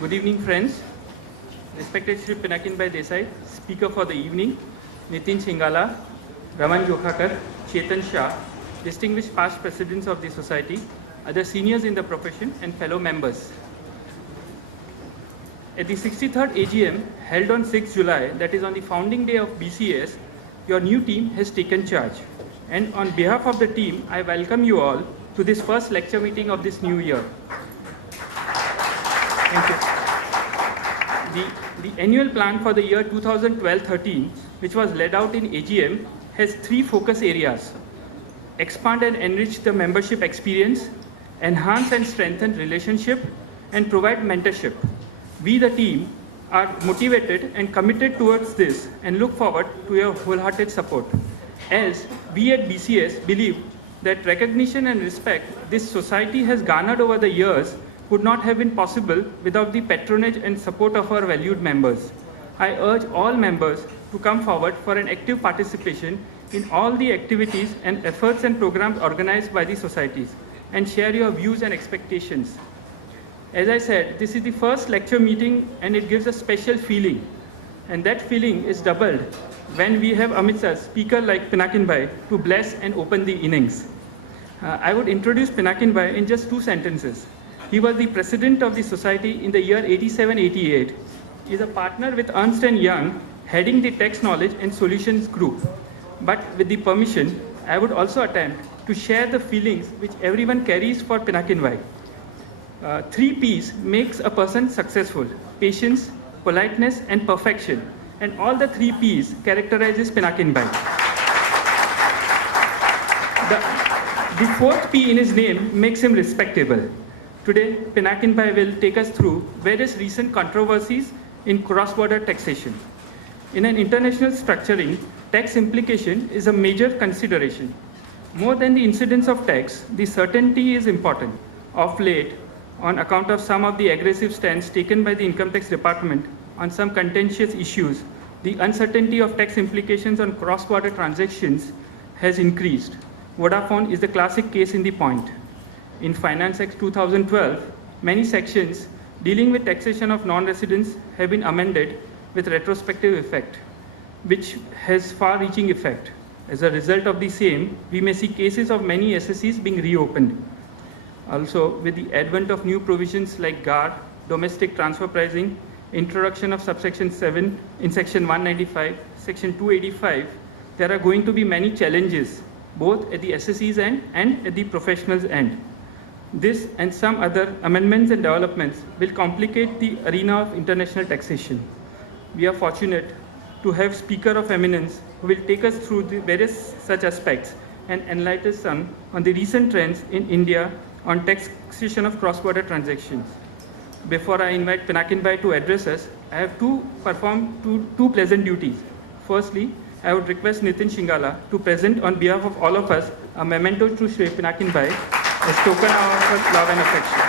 Good evening, friends. Respected Shri Pinakin by Desai, speaker for the evening, Nitin Singala, Raman Jokhakar, Chetan Shah, distinguished past presidents of the society, other seniors in the profession, and fellow members. At the 63rd AGM held on 6 July, that is on the founding day of BCS, your new team has taken charge. And on behalf of the team, I welcome you all to this first lecture meeting of this new year. Thank you. The annual plan for the year 2012-13, which was laid out in AGM, has 3 focus areas: expand and enrich the membership experience, enhance and strengthen relationship, and provide mentorship. We, the team, are motivated and committed towards this and look forward to your wholehearted support. As we at BCS believe that recognition and respect this society has garnered over the years would not have been possible without the patronage and support of our valued members. I urge all members to come forward for an active participation in all the activities and efforts and programs organized by the societies and share your views and expectations. As I said, this is the first lecture meeting and it gives a special feeling. And that feeling is doubled when we have amidst us speaker like Pinakin Bhai to bless and open the innings. I would introduce Pinakin Bhai in just 2 sentences. He was the president of the society in the year 87-88. He is a partner with Ernst & Young, heading the tax knowledge and solutions group. But with the permission, I would also attempt to share the feelings which everyone carries for Pinakin Bhai. 3 P's makes a person successful: patience, politeness, and perfection. And all the 3 P's characterizes Pinakin Bhai. The 4th P in his name makes him respectable. Today, Pinakin Bhai will take us through various recent controversies in cross-border taxation. In an international structuring, tax implication is a major consideration. More than the incidence of tax, the certainty is important. Of late, on account of some of the aggressive stance taken by the Income Tax Department on some contentious issues, the uncertainty of tax implications on cross-border transactions has increased. Vodafone is the classic case in the point. In Finance Act 2012, many sections dealing with taxation of non-residents have been amended with retrospective effect, which has far-reaching effect. As a result of the same, we may see cases of many SSCs being reopened. Also, with the advent of new provisions like GAR, domestic transfer pricing, introduction of subsection 7 in section 195, section 285, there are going to be many challenges, both at the SSC's end and at the professionals' end. This and some other amendments and developments will complicate the arena of international taxation. We are fortunate to have Speaker of Eminence who will take us through the various such aspects and enlighten us on the recent trends in India on taxation of cross-border transactions. Before I invite Pinakin Bhai to address us, I have to perform two pleasant duties. Firstly, I would request Nitin Singala to present on behalf of all of us a memento to Shri Pinakin Bhai as token of love and affection.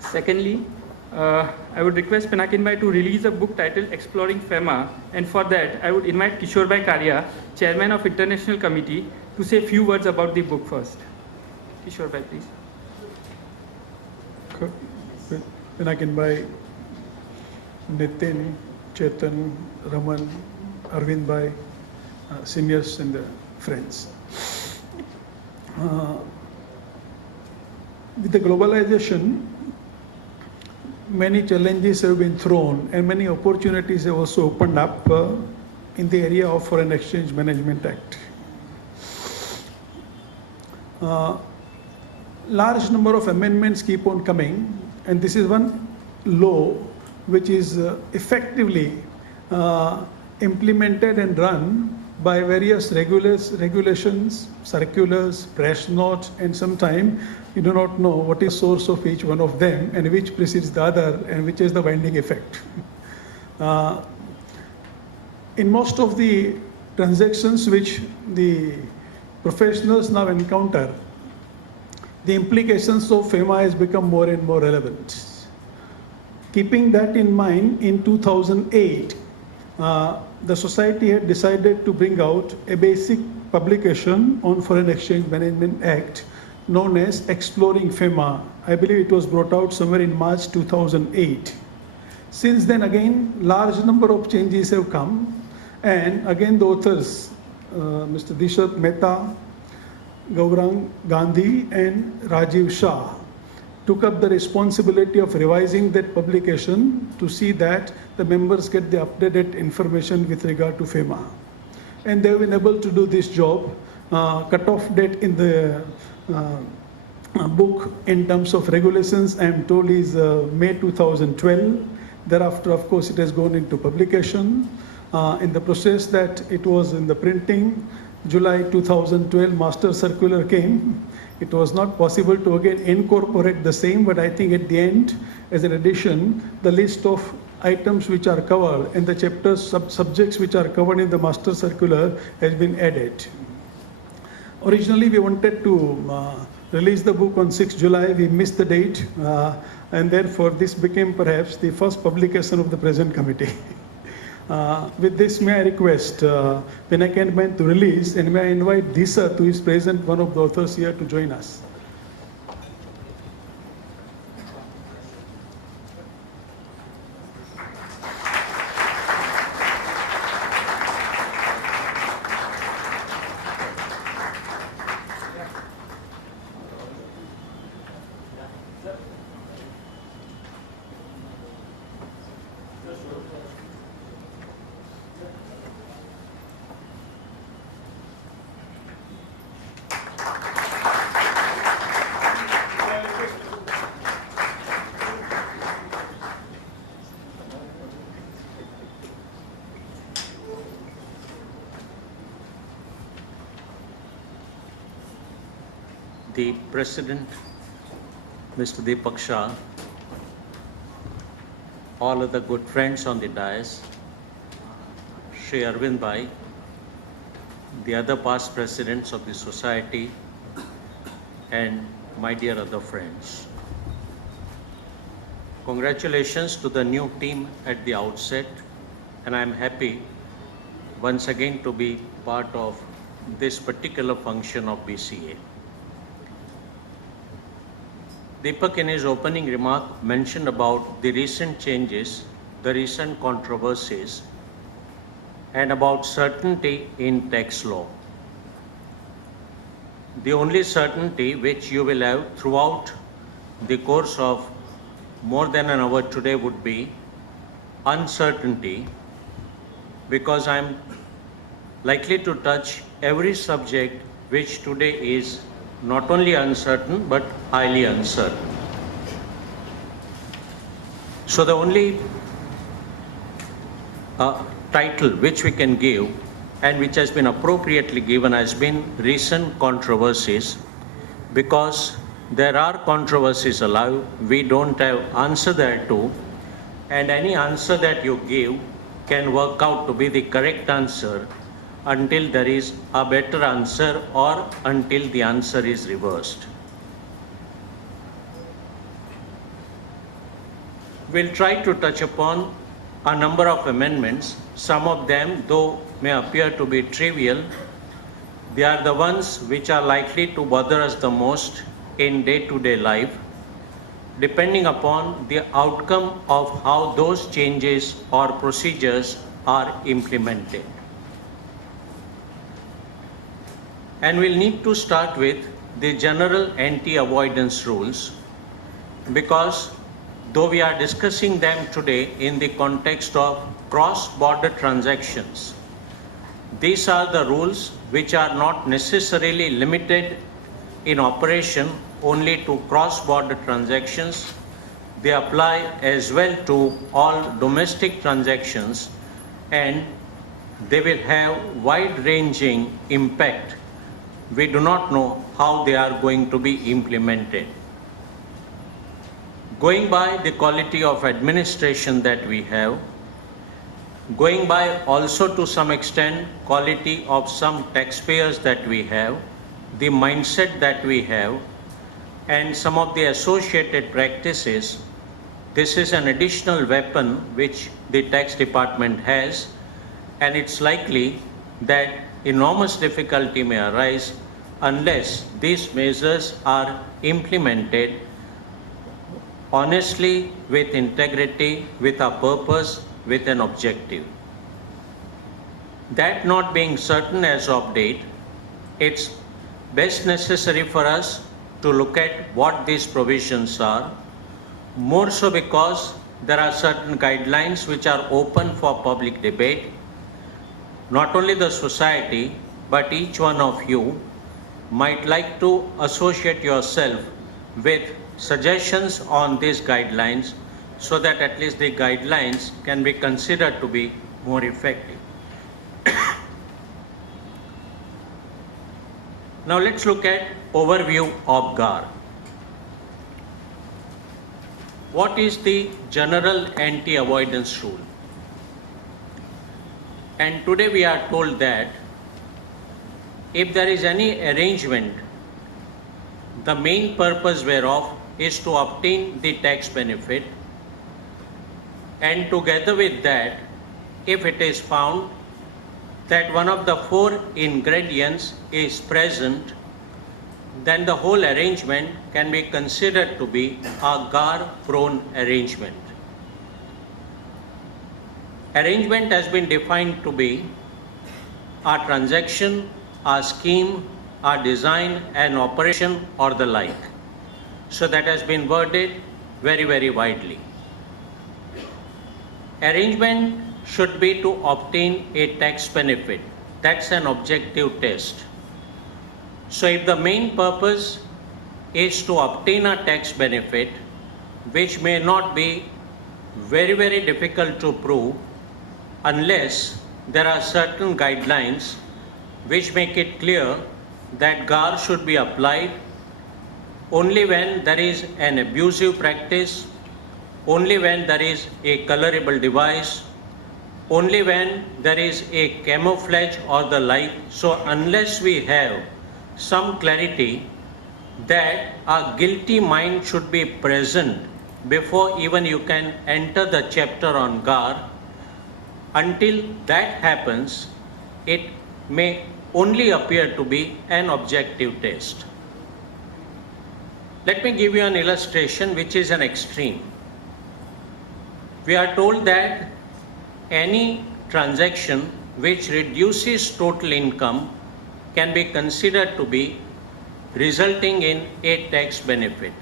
Secondly, I would request Pinakin Bhai to release a book titled Exploring FEMA, and for that I would invite Kishore Bhai Karia, Chairman of International Committee, to say a few words about the book first. Kishore Bhai, please. Pinakin Bhai, Nitin, Chetan, Raman, Arvind Bhai, seniors and friends. With the globalization, many challenges have been thrown and many opportunities have also opened up in the area of Foreign Exchange Management Act. Large number of amendments keep on coming, and this is one law which is effectively implemented and run by various regulations, circulars, press notes, and sometimes you do not know what is source of each one of them and which precedes the other and which is the binding effect. In most of the transactions which the professionals now encounter, the implications of FEMA has become more and more relevant. Keeping that in mind, in 2008, the society had decided to bring out a basic publication on Foreign Exchange Management Act known as Exploring FEMA. I believe it was brought out somewhere in March 2008. Since then, again, large number of changes have come, and again the authors, Mr. Dishat Mehta, Gaurang Gandhi and Rajiv Shah, took up the responsibility of revising that publication to see that the members get the updated information with regard to FEMA. And they've been able to do this job. Cut-off date in the book in terms of regulations, I am told, is May 2012. Thereafter, of course, it has gone into publication. In the process that it was in the printing, July 2012 master circular came. It was not possible to again incorporate the same, but I think at the end, as an addition, the list of items which are covered and the chapters, subjects which are covered in the master circular has been added. Originally, we wanted to release the book on 6 July. We missed the date, and therefore this became perhaps the first publication of the present committee. With this, may I request Pinakin to release, and may I invite Desai, who is present, one of the authors here, to join us. The President, Mr. Deepak Shah, all other good friends on the dais, Shri Arvind Bhai, the other past presidents of the society, and my dear other friends. Congratulations to the new team at the outset, and I am happy once again to be part of this particular function of BCA. Deepak, in his opening remark, mentioned about the recent changes, the recent controversies, and about certainty in tax law. The only certainty which you will have throughout the course of more than an hour today would be uncertainty, because I am likely to touch every subject which today is not only uncertain, but highly uncertain. So the only title which we can give, and which has been appropriately given, has been recent controversies, because there are controversies alive. We don't have answer thereto, and any answer that you give can work out to be the correct answer until there is a better answer or until the answer is reversed. We'll try to touch upon a number of amendments. Some of them, though may appear to be trivial, they are the ones which are likely to bother us the most in day-to-day life, depending upon the outcome of how those changes or procedures are implemented. And we'll need to start with the general anti-avoidance rules, because though we are discussing them today in the context of cross-border transactions, these are the rules which are not necessarily limited in operation only to cross-border transactions. They apply as well to all domestic transactions, and they will have wide-ranging impact. We do not know how they are going to be implemented. Going by the quality of administration that we have, going by also to some extent quality of some taxpayers that we have, the mindset that we have, and some of the associated practices, this is an additional weapon which the tax department has, and it's likely that enormous difficulty may arise unless these measures are implemented honestly, with integrity, with a purpose, with an objective. That not being certain as of date, it's best necessary for us to look at what these provisions are, more so because there are certain guidelines which are open for public debate. Not only the society, but each one of you might like to associate yourself with suggestions on these guidelines so that at least the guidelines can be considered to be more effective. Now let's look at overview of GAR. What is the general anti-avoidance rule? And today we are told that if there is any arrangement, the main purpose whereof is to obtain the tax benefit, and together with that, if it is found that one of the four ingredients is present, then the whole arrangement can be considered to be a GAR-prone arrangement. Arrangement has been defined to be a transaction, a scheme, a design, an operation, or the like. So that has been worded very, very widely. Arrangement should be to obtain a tax benefit. That's an objective test. So if the main purpose is to obtain a tax benefit, which may not be very, very difficult to prove unless there are certain guidelines which make it clear that GAR should be applied only when there is an abusive practice, only when there is a colorable device, only when there is a camouflage or the like. So unless we have some clarity that a guilty mind should be present before even you can enter the chapter on GAR, until that happens, it may only appear to be an objective test. Let me give you an illustration which is an extreme. We are told that any transaction which reduces total income can be considered to be resulting in a tax benefit.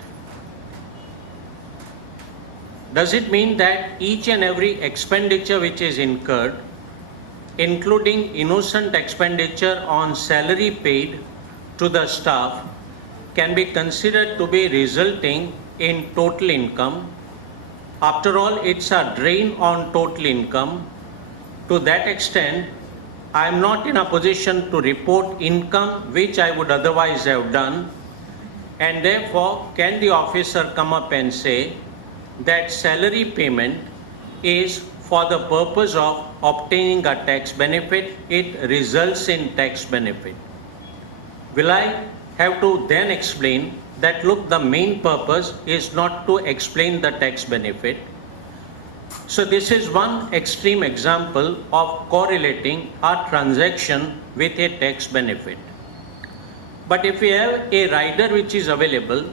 Does it mean that each and every expenditure which is incurred, including innocent expenditure on salary paid to the staff, can be considered to be resulting in total income? After all, it's a drain on total income. To that extent, I am not in a position to report income which I would otherwise have done, and therefore can the officer come up and say that salary payment is for the purpose of obtaining a tax benefit, it results in tax benefit. Will I have to then explain that, look, the main purpose is not to explain the tax benefit? So this is one extreme example of correlating a transaction with a tax benefit. But if we have a rider which is available,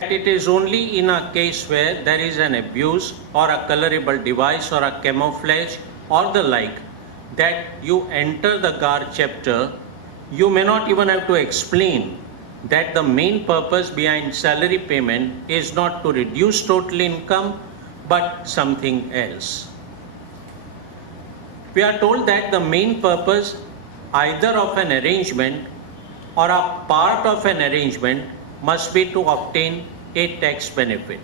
it is only in a case where there is an abuse or a colorable device or a camouflage or the like that you enter the GAR chapter, you may not even have to explain that the main purpose behind salary payment is not to reduce total income but something else. We are told that the main purpose either of an arrangement or a part of an arrangement must be to obtain a tax benefit.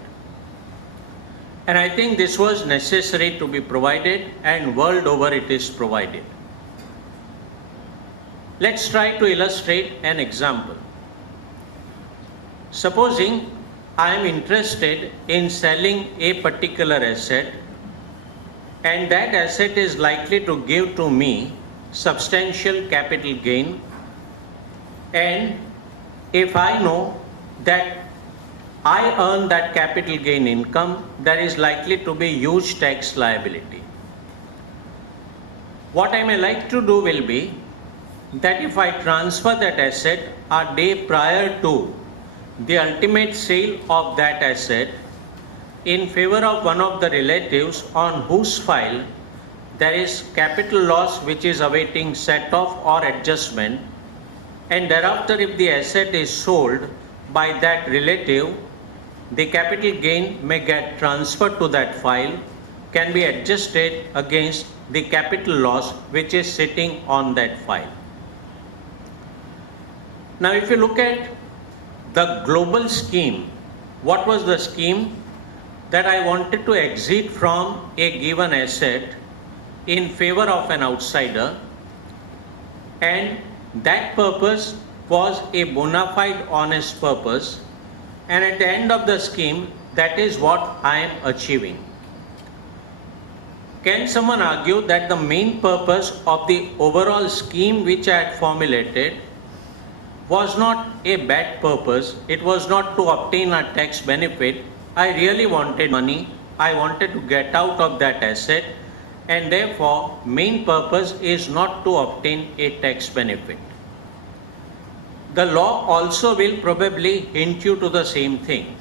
And I think this was necessary to be provided, and world over it is provided. Let's try to illustrate an example. Supposing I am interested in selling a particular asset, and that asset is likely to give to me substantial capital gain, and if I know that I earn that capital gain income, there is likely to be huge tax liability. What I may like to do will be that if I transfer that asset a day prior to the ultimate sale of that asset in favor of one of the relatives on whose file there is capital loss which is awaiting set-off or adjustment, and thereafter if the asset is sold by that relative, the capital gain may get transferred to that file, can be adjusted against the capital loss which is sitting on that file. Now if you look at the global scheme, what was the scheme? That I wanted to exit from a given asset in favor of an outsider, and that purpose was a bona fide honest purpose, and at the end of the scheme, that is what I am achieving. Can someone argue that the main purpose of the overall scheme which I had formulated was not a bad purpose? It was not to obtain a tax benefit. I really wanted money. I wanted to get out of that asset, and therefore main purpose is not to obtain a tax benefit. The law also will probably hint you to the same thing.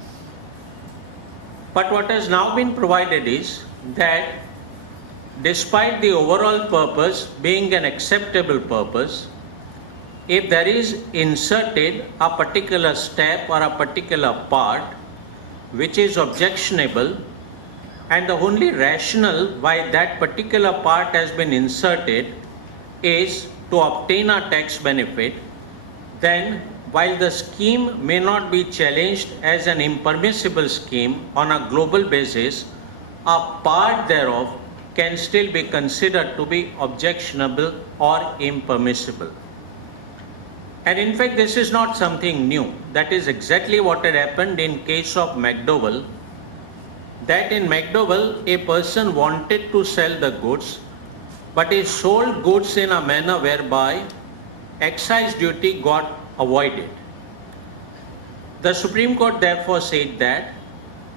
But what has now been provided is that despite the overall purpose being an acceptable purpose, if there is inserted a particular step or a particular part which is objectionable, and the only rationale why that particular part has been inserted is to obtain a tax benefit, then while the scheme may not be challenged as an impermissible scheme on a global basis, a part thereof can still be considered to be objectionable or impermissible. And in fact, this is not something new. That is exactly what had happened in case of McDowell. That in McDowell, a person wanted to sell the goods, but he sold goods in a manner whereby excise duty got avoided. The Supreme Court therefore said that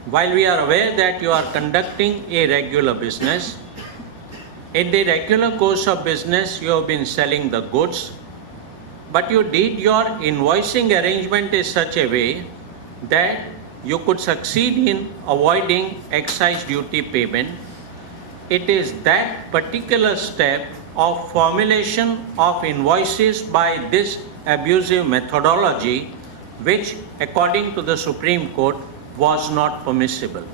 while we are aware that you are conducting a regular business, in the regular course of business you have been selling the goods, but you did your invoicing arrangement in such a way that you could succeed in avoiding excise duty payment. It is that particular step of formulation of invoices by this abusive methodology which, according to the Supreme Court, was not permissible.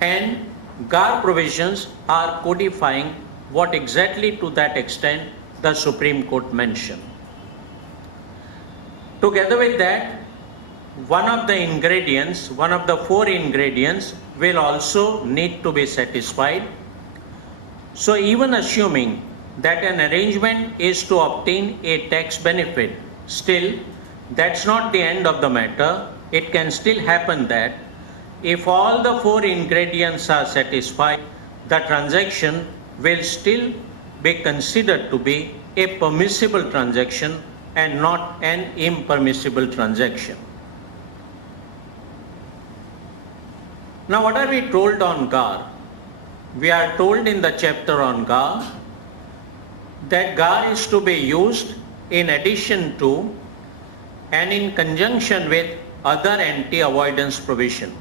And GAR provisions are codifying what exactly to that extent the Supreme Court mentioned. Together with that, one of the four ingredients will also need to be satisfied. So even assuming that an arrangement is to obtain a tax benefit, still that's not the end of the matter. It can still happen that if all the four ingredients are satisfied, the transaction will still be considered to be a permissible transaction and not an impermissible transaction. Now, what are we told on GAR? We are told in the chapter on GAR that GAR is to be used in addition to and in conjunction with other anti-avoidance provision.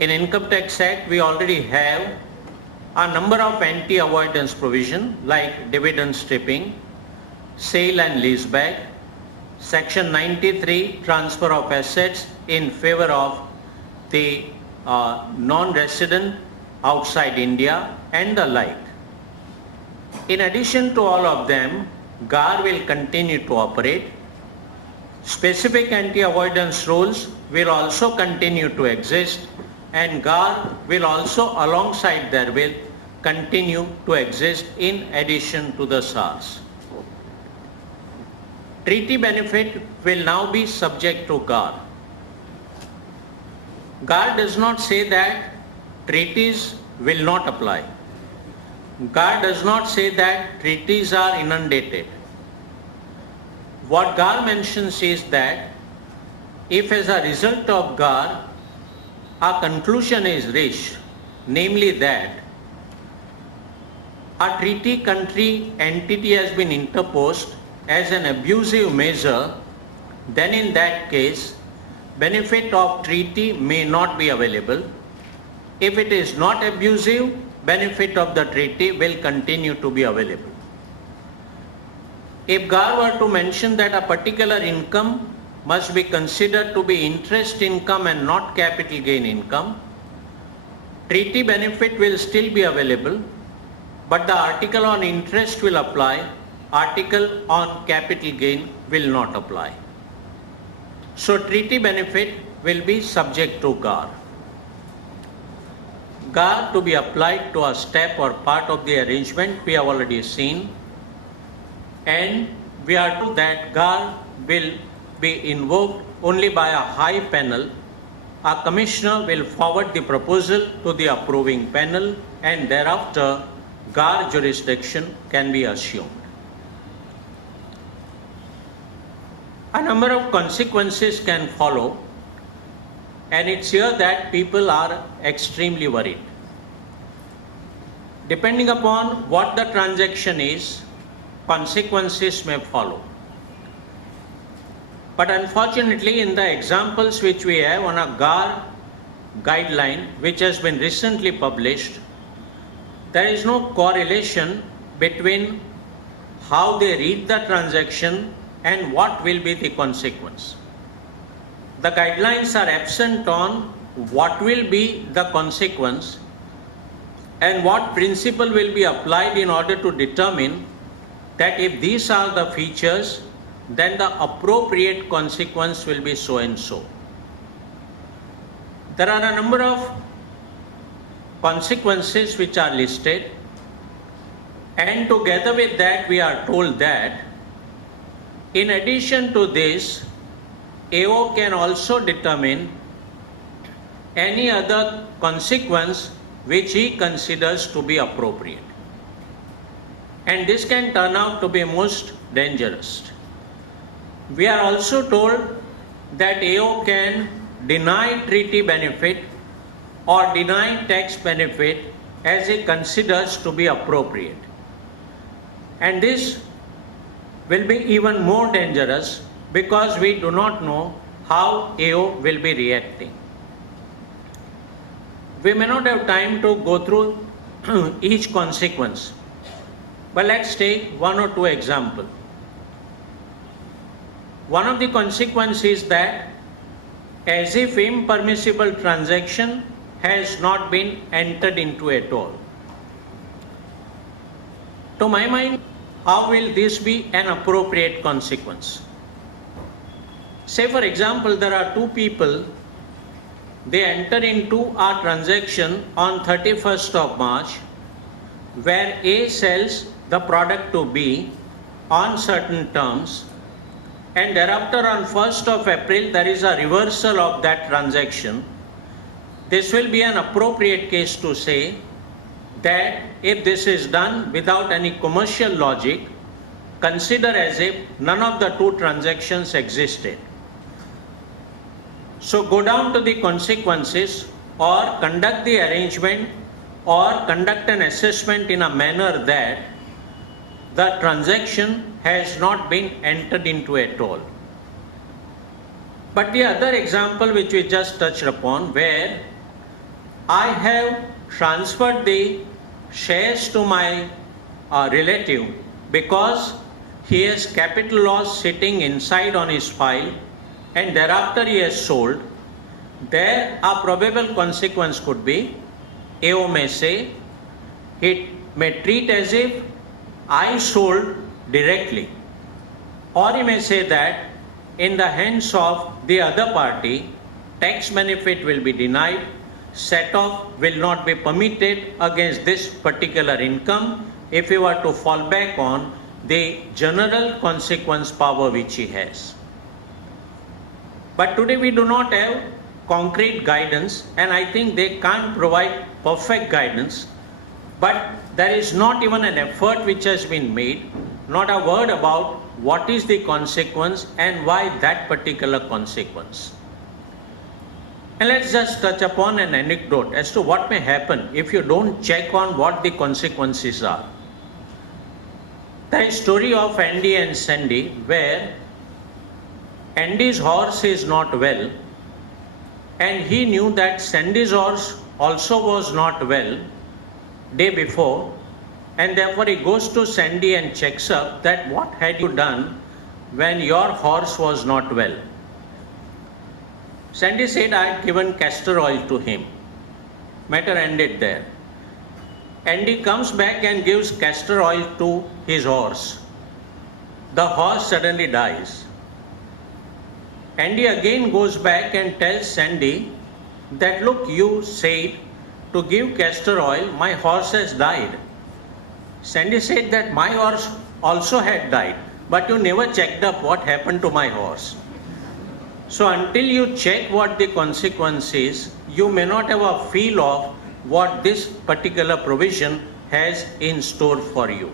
In Income Tax Act, we already have a number of anti-avoidance provision like dividend stripping, sale and leaseback, Section 93, transfer of assets in favor of the non-resident outside India, and the like. In addition to all of them, GAR will continue to operate. Specific anti-avoidance rules will also continue to exist, and GAR will also alongside therewith continue to exist in addition to the SARs. Treaty benefit will now be subject to GAR. GAR does not say that treaties will not apply. GAR does not say that treaties are inundated. What GAR mentions is that if as a result of GAR a conclusion is reached, namely that a treaty country entity has been interposed as an abusive measure, then in that case, benefit of treaty may not be available. If it is not abusive, benefit of the treaty will continue to be available. If GAR were to mention that a particular income must be considered to be interest income and not capital gain income, treaty benefit will still be available, but the article on interest will apply, article on capital gain will not apply. So treaty benefit will be subject to GAR. GAR to be applied to a step or part of the arrangement we have already seen, and we are told that GAR will be invoked only by a high panel. A commissioner will forward the proposal to the approving panel, and thereafter GAR jurisdiction can be assumed. A number of consequences can follow, and it's here that people are extremely worried. Depending upon what the transaction is, consequences may follow. But unfortunately, in the examples which we have on a GAR guideline, which has been recently published, there is no correlation between how they read the transaction and what will be the consequence. The guidelines are absent on what will be the consequence and what principle will be applied in order to determine that if these are the features, then the appropriate consequence will be so and so. There are a number of consequences which are listed, and together with that we are told that in addition to this, AO can also determine any other consequence which he considers to be appropriate. And this can turn out to be most dangerous. We are also told that AO can deny treaty benefit or deny tax benefit as he considers to be appropriate. And this will be even more dangerous because we do not know how AO will be reacting. We may not have time to go through each consequence, but let's take one or two examples. One of the consequences is that as if impermissible transaction has not been entered into at all. To my mind, how will this be an appropriate consequence? Say for example, there are two people, they enter into a transaction on 31st of March where A sells the product to B on certain terms, and thereafter on 1st of April there is a reversal of that transaction. This will be an appropriate case to say that if this is done without any commercial logic, consider as if none of the two transactions existed. So go down to the consequences or conduct the arrangement or conduct an assessment in a manner that the transaction has not been entered into at all. But the other example which we just touched upon, where I have transferred the shares to my relative because he has capital loss sitting inside on his file and thereafter he has sold, there a probable consequence could be AO may say, it may treat as if I sold directly, or he may say that in the hands of the other party, tax benefit will be denied, set-off will not be permitted against this particular income if he were to fall back on the general consequence power which he has. But today we do not have concrete guidance, and I think they can't provide perfect guidance, but there is not even an effort which has been made, not a word about what is the consequence and why that particular consequence. And let's just touch upon an anecdote as to what may happen if you don't check on what the consequences are. The story of Andy and Sandy, where Andy's horse is not well, and he knew that Sandy's horse also was not well day before, and therefore he goes to Sandy and checks up that what had you done when your horse was not well. Sandy said, I had given castor oil to him. Matter ended there. Andy comes back and gives castor oil to his horse. The horse suddenly dies. Andy again goes back and tells Sandy that, look, you said to give castor oil, my horse has died. Sandy said that my horse also had died, but you never checked up what happened to my horse. So until you check what the consequence is, you may not have a feel of what this particular provision has in store for you.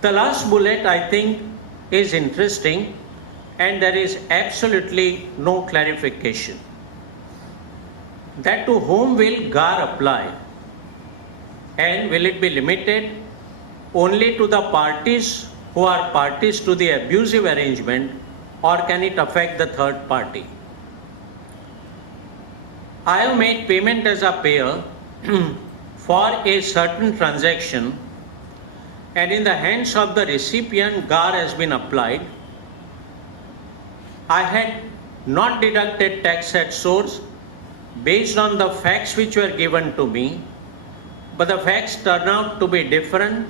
The last bullet, I think, is interesting, and there is absolutely no clarification. That to whom will GAR apply? And will it be limited only to the parties who are parties to the abusive arrangement, or can it affect the third party? I have made payment as a payer for a certain transaction, and in the hands of the recipient, GAR has been applied. I had not deducted tax at source based on the facts which were given to me, but the facts turn out to be different.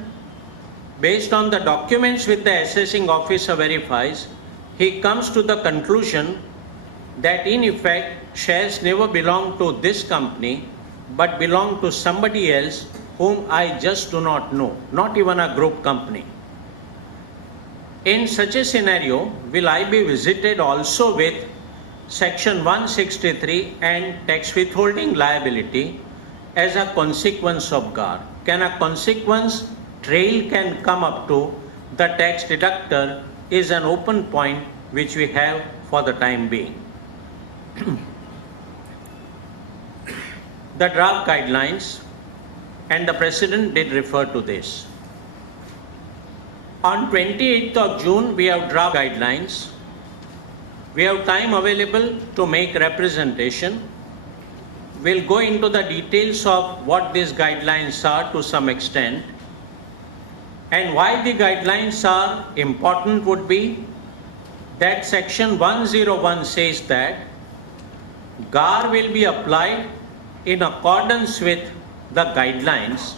Based on the documents which the assessing officer verifies, he comes to the conclusion that in effect shares never belong to this company but belong to somebody else whom I just do not know, not even a group company. In such a scenario, will I be visited also with Section 163 and tax withholding liability as a consequence of GAR? Can a consequence trail can come up to the tax deductor is an open point which we have for the time being. The draft guidelines, and the President did refer to this. On 28th of June, we have draft guidelines. We have time available to make representation. We'll go into the details of what these guidelines are to some extent. And why the guidelines are important would be that Section 101 says that GAR will be applied in accordance with the guidelines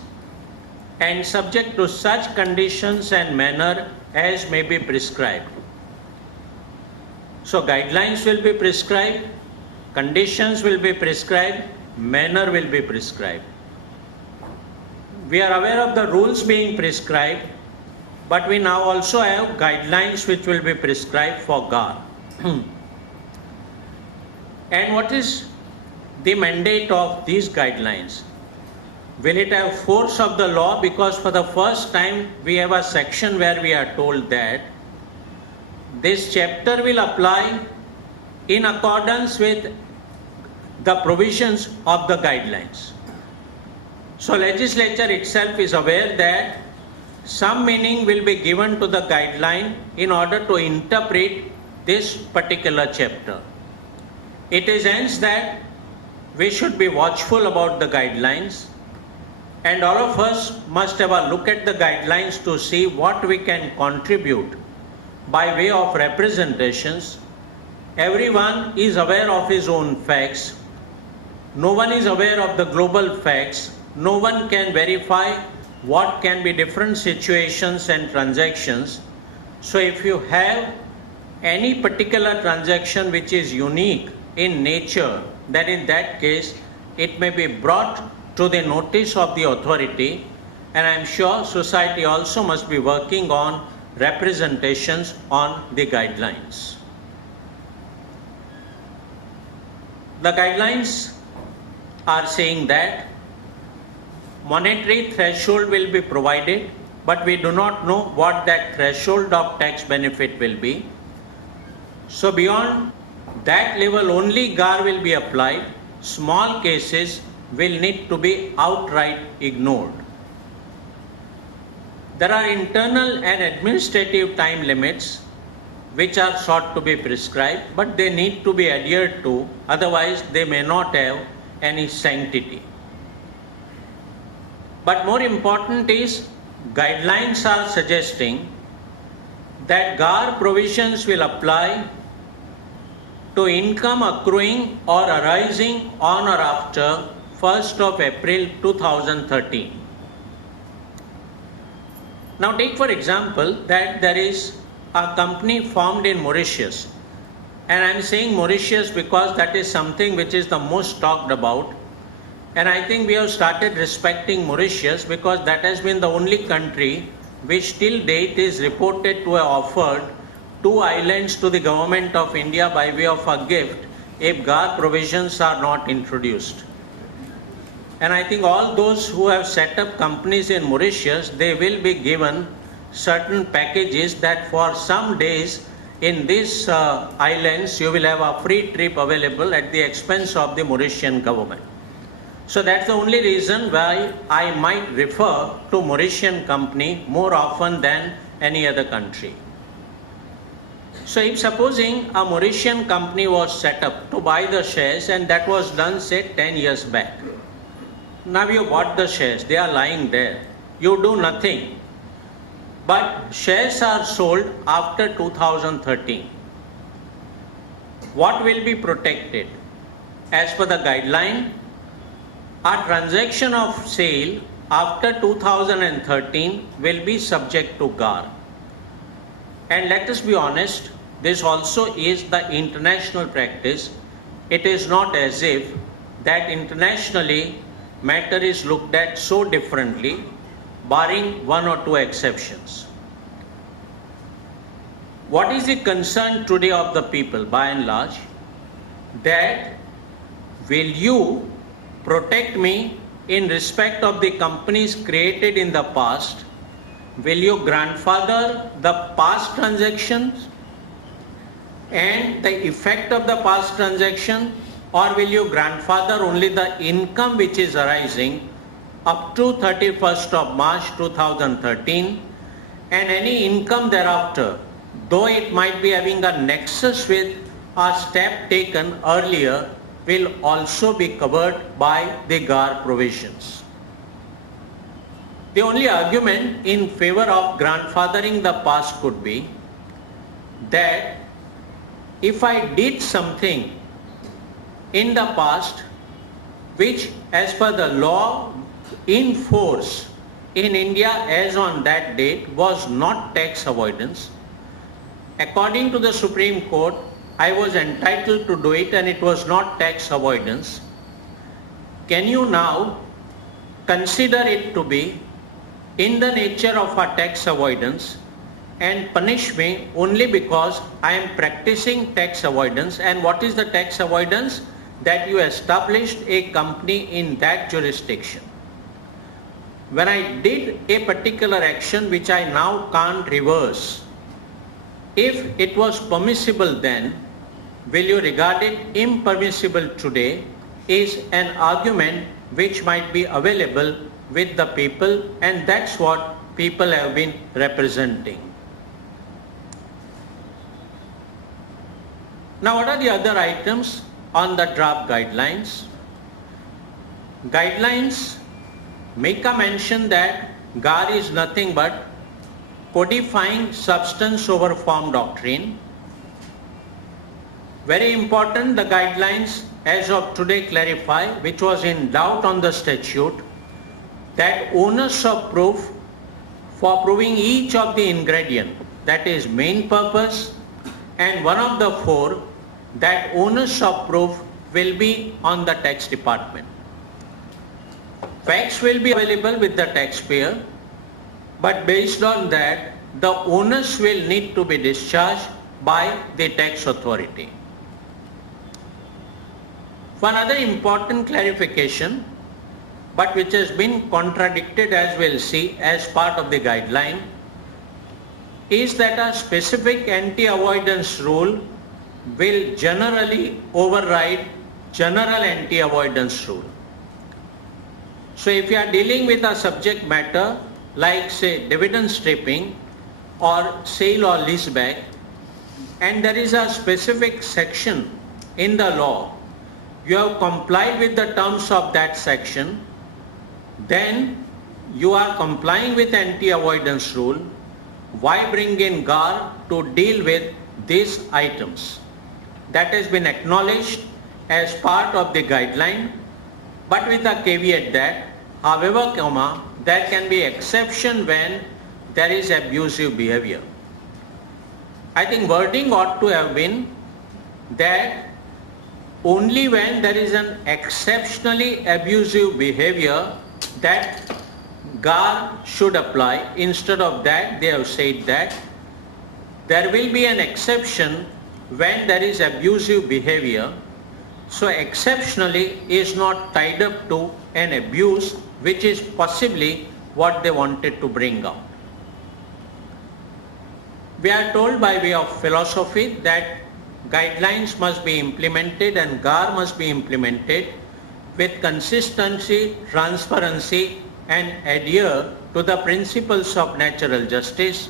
and subject to such conditions and manner as may be prescribed. So guidelines will be prescribed, conditions will be prescribed, manner will be prescribed. We are aware of the rules being prescribed, but we now also have guidelines which will be prescribed for GAR. And what is the mandate of these guidelines? Will it have force of the law? Because for the first time we have a section where we are told that this chapter will apply in accordance with the provisions of the guidelines. So legislature itself is aware that some meaning will be given to the guideline in order to interpret this particular chapter. It is hence that we should be watchful about the guidelines, and all of us must have a look at the guidelines to see what we can contribute by way of representations. Everyone is aware of his own facts. No one is aware of the global facts. No one can verify what can be different situations and transactions. So if you have any particular transaction which is unique in nature, then in that case it may be brought to the notice of the authority, and I am sure society also must be working on representations on the guidelines. The guidelines are saying that monetary threshold will be provided, but we do not know what that threshold of tax benefit will be. So beyond that level only GAR will be applied. Small cases will need to be outright ignored. There are internal and administrative time limits which are sought to be prescribed, but they need to be adhered to, otherwise they may not have any sanctity. But more important is, guidelines are suggesting that GAR provisions will apply to income accruing or arising on or after 1st of April 2013. Now take for example that there is a company formed in Mauritius, and I am saying Mauritius because that is something which is the most talked about, and I think we have started respecting Mauritius because that has been the only country which till date is reported to have offered 2 islands to the government of India by way of a gift if GAR provisions are not introduced. And I think all those who have set up companies in Mauritius, they will be given certain packages that for some days in these islands you will have a free trip available at the expense of the Mauritian government. So that's the only reason why I might refer to Mauritian company more often than any other country. So if supposing a Mauritian company was set up to buy the shares, and that was done say 10 years back. Now you bought the shares, they are lying there. You do nothing. But shares are sold after 2013. What will be protected? As per the guideline, a transaction of sale after 2013 will be subject to GAR. And let us be honest, this also is the international practice. It is not as if that internationally matter is looked at so differently, barring 1 or 2 exceptions. What is the concern today of the people by and large? That will you protect me in respect of the companies created in the past? Will you grandfather the past transactions and the effect of the past transaction, or will you grandfather only the income which is arising up to 31st of March 2013 and any income thereafter, though it might be having a nexus with a step taken earlier, will also be covered by the GAR provisions. The only argument in favor of grandfathering the past could be that if I did something in the past which as per the law in force in India as on that date was not tax avoidance, according to the Supreme Court, I was entitled to do it and it was not tax avoidance. Can you now consider it to be in the nature of a tax avoidance and punish me only because I am practicing tax avoidance? And what is the tax avoidance? That you established a company in that jurisdiction. When I did a particular action which I now can't reverse, if it was permissible then, will you regard it impermissible today, is an argument which might be available with the people, and that's what people have been representing. Now what are the other items on the draft guidelines? Guidelines make a mention that GAR is nothing but codifying substance over form doctrine. Very important, the guidelines as of today clarify, which was in doubt on the statute, that onus of proof for proving each of the ingredient, that is main purpose, and one of the 4, that onus of proof will be on the tax department. Facts will be available with the taxpayer, but based on that, the onus will need to be discharged by the tax authority. One other important clarification, but which has been contradicted as we'll see as part of the guideline, is that a specific anti-avoidance rule will generally override general anti-avoidance rule. So if you are dealing with a subject matter like say dividend stripping or sale or leaseback, and there is a specific section in the law, you have complied with the terms of that section, then you are complying with anti-avoidance rule. Why bring in GAR to deal with these items? That has been acknowledged as part of the guideline, but with a caveat that, however, there can be exception when there is abusive behavior. I think wording ought to have been that only when there is an exceptionally abusive behavior that GAR should apply. Instead of that, they have said that there will be an exception when there is abusive behavior. So exceptionally is not tied up to an abuse, which is possibly what they wanted to bring out. We are told by way of philosophy that guidelines must be implemented and GAR must be implemented with consistency, transparency, and adhere to the principles of natural justice.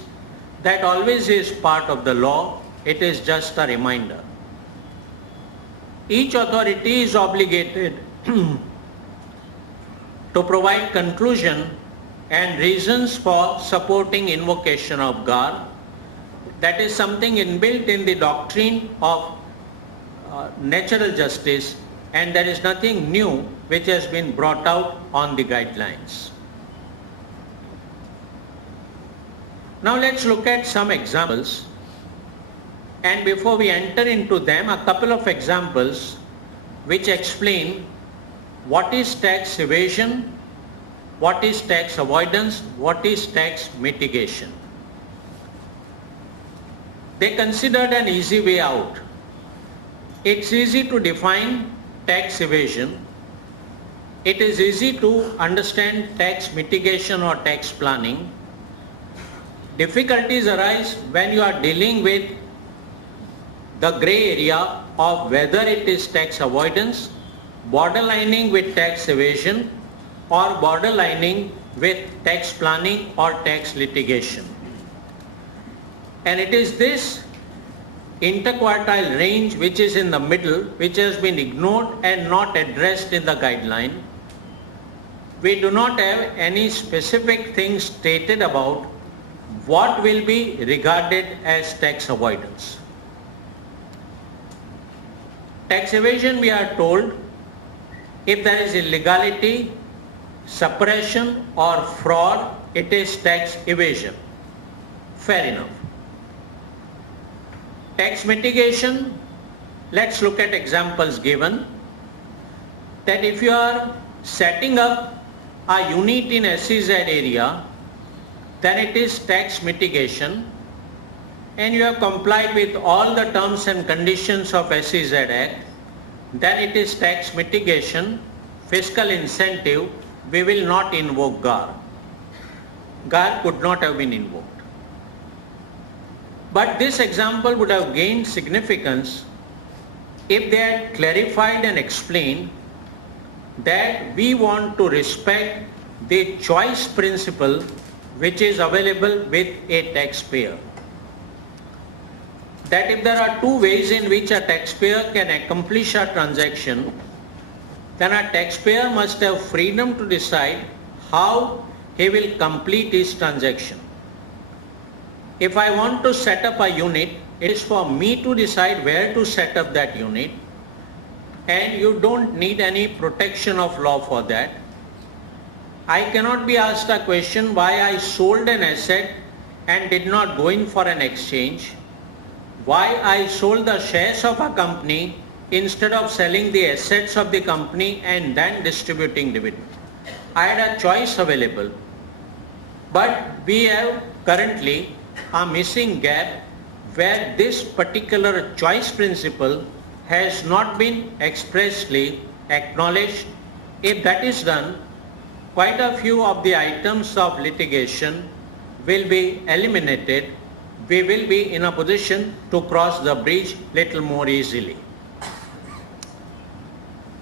That always is part of the law. It is just a reminder. Each authority is obligated to provide conclusion and reasons for supporting invocation of GAR. That is something inbuilt in the doctrine of natural justice, and there is nothing new which has been brought out on the guidelines. Now let's look at some examples, and before we enter into them, a couple of examples which explain what is tax evasion, what is tax avoidance, what is tax mitigation. They considered an easy way out. It's easy to define tax evasion. It is easy to understand tax mitigation or tax planning. Difficulties arise when you are dealing with the gray area of whether it is tax avoidance, borderlining with tax evasion, or borderlining with tax planning or tax litigation. And it is this interquartile range which is in the middle, which has been ignored and not addressed in the guideline. We do not have any specific things stated about what will be regarded as tax avoidance. Tax evasion, we are told, if there is illegality, suppression or fraud, it is tax evasion. Fair enough. Tax mitigation, let's look at examples given. That if you are setting up a unit in SEZ area, then it is tax mitigation, and you have complied with all the terms and conditions of SEZ Act, then it is tax mitigation, fiscal incentive. We will not invoke GAR. GAR could not have been invoked. But this example would have gained significance if they had clarified and explained that we want to respect the choice principle which is available with a taxpayer. That if there are two ways in which a taxpayer can accomplish a transaction, then a taxpayer must have freedom to decide how he will complete his transaction. If I want to set up a unit, it is for me to decide where to set up that unit, and you don't need any protection of law for that. I cannot be asked a question why I sold an asset and did not go in for an exchange, why I sold the shares of a company instead of selling the assets of the company and then distributing dividend. I had a choice available, but we have currently a missing gap where this particular choice principle has not been expressly acknowledged. If that is done, quite a few of the items of litigation will be eliminated. We will be in a position to cross the bridge little more easily.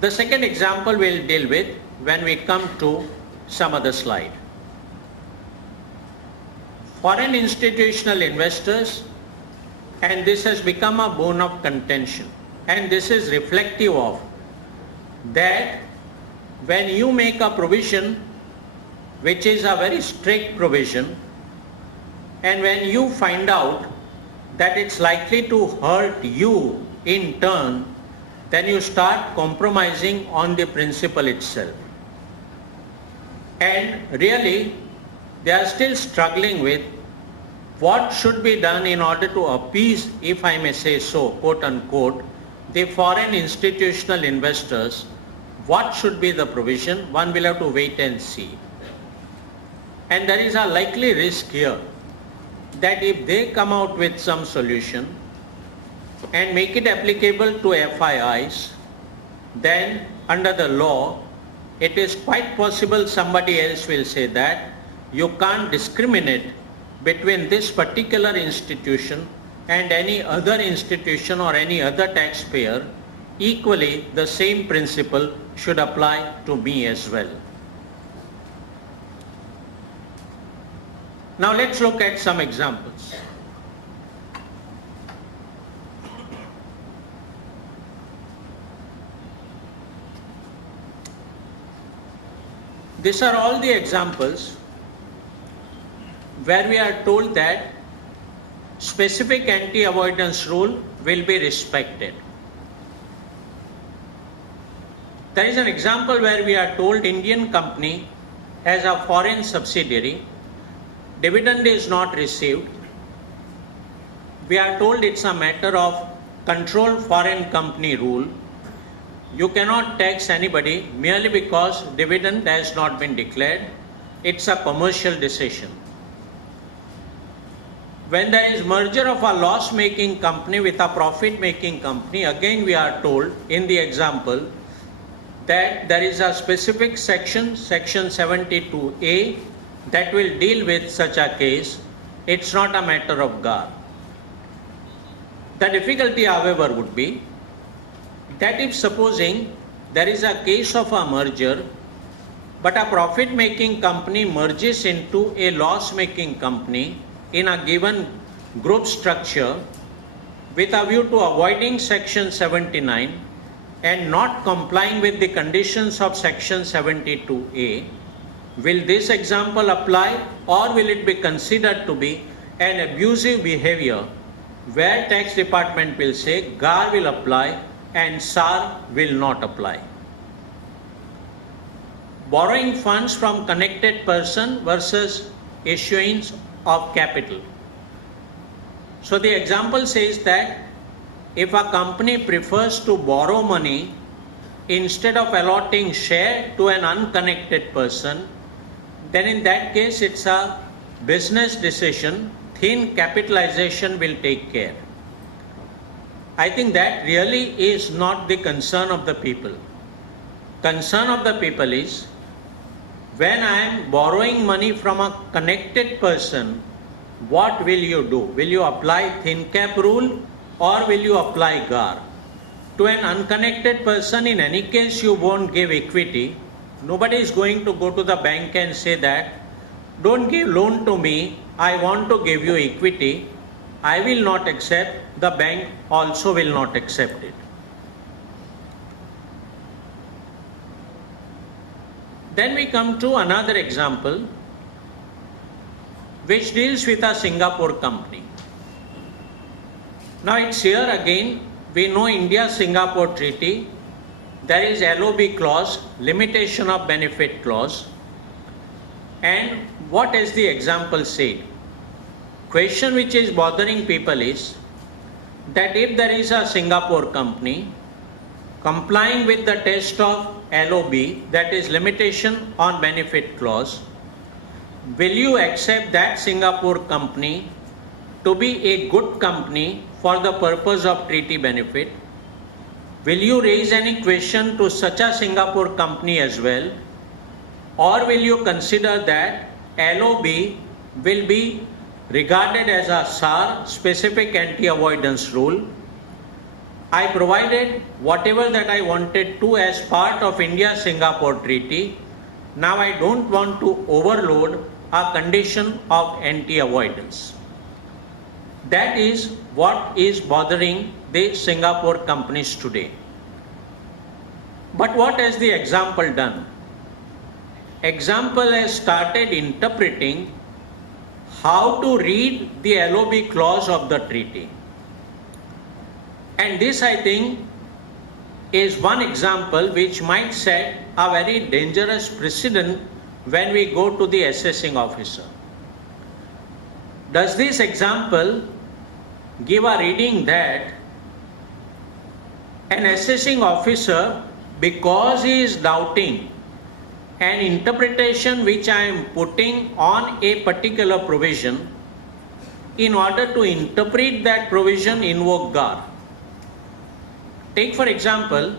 The second example we'll deal with when we come to some other slide. foreign institutional investors, and this has become a bone of contention. And this is reflective of that when you make a provision which is a very strict provision, and when you find out that it's likely to hurt you in turn, then you start compromising on the principle itself. And really, they are still struggling with what should be done in order to appease, if I may say so, quote unquote, the foreign institutional investors. What should be the provision? One will have to wait and see. And there is a likely risk here that if they come out with some solution and make it applicable to FIIs, then under the law, it is quite possible somebody else will say that you can't discriminate between this particular institution and any other institution or any other taxpayer. Equally, the same principle should apply to me as well. Now let's look at some examples. These are all the examples where we are told that specific anti-avoidance rule will be respected. There is an example where we are told Indian company has a foreign subsidiary, dividend is not received. We are told it's a matter of control foreign company rule. You cannot tax anybody merely because dividend has not been declared. It's a commercial decision. When there is merger of a loss-making company with a profit-making company, again we are told in the example that there is a specific section, section 72A, that will deal with such a case. It's not a matter of GAR. The difficulty, however, would be that if supposing there is a case of a merger, but a profit-making company merges into a loss-making company in a given group structure with a view to avoiding section 79 and not complying with the conditions of section 72A, will this example apply, or will it be considered to be an abusive behavior where tax department will say GAR will apply and SAR will not apply? Borrowing funds from connected person versus issuance of capital. So the example says that if a company prefers to borrow money instead of allotting share to an unconnected person, then in that case it's a business decision. Thin capitalization will take care. I think that really is not the concern of the people. Concern of the people is when I am borrowing money from a connected person, what will you do? Will you apply thin cap rule or will you apply GAR? To an unconnected person, in any case, you won't give equity. Nobody is going to go to the bank and say that, don't give loan to me, I want to give you equity. I will not accept, the bank also will not accept it. Then we come to another example which deals with a Singapore company. Now it's here again, we know India-Singapore treaty, there is LOB clause, limitation of benefit clause, and what has the example said? Question which is bothering people is that if there is a Singapore company complying with the test of LOB, that is limitation on benefit clause, will you accept that Singapore company to be a good company for the purpose of treaty benefit? Will you raise any question to such a Singapore company as well? Or will you consider that LOB will be regarded as a SAR, specific anti-avoidance rule? I provided whatever that I wanted to as part of India-Singapore treaty. Now I don't want to overload a condition of anti-avoidance. That is what is bothering the Singapore companies today. But what has the example done? Example has started interpreting how to read the LOB clause of the treaty. And this, I think, is one example which might set a very dangerous precedent when we go to the assessing officer. Does this example give a reading that an assessing officer, because he is doubting an interpretation which I am putting on a particular provision, in order to interpret that provision, invoke GAR? Take for example,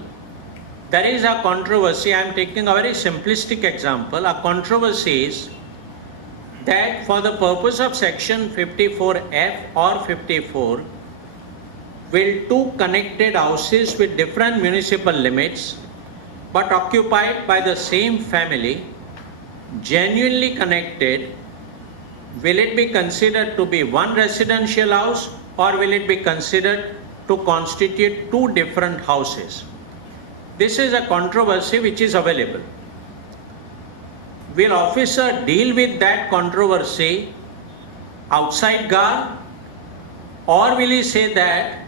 there is a controversy. I am taking a very simplistic example. A controversy is that for the purpose of section 54F or 54, will two connected houses with different municipal limits but occupied by the same family, genuinely connected, will it be considered to be one residential house, or will it be considered to constitute two different houses? This is a controversy which is available. Will officer deal with that controversy outside GAR, or will he say that,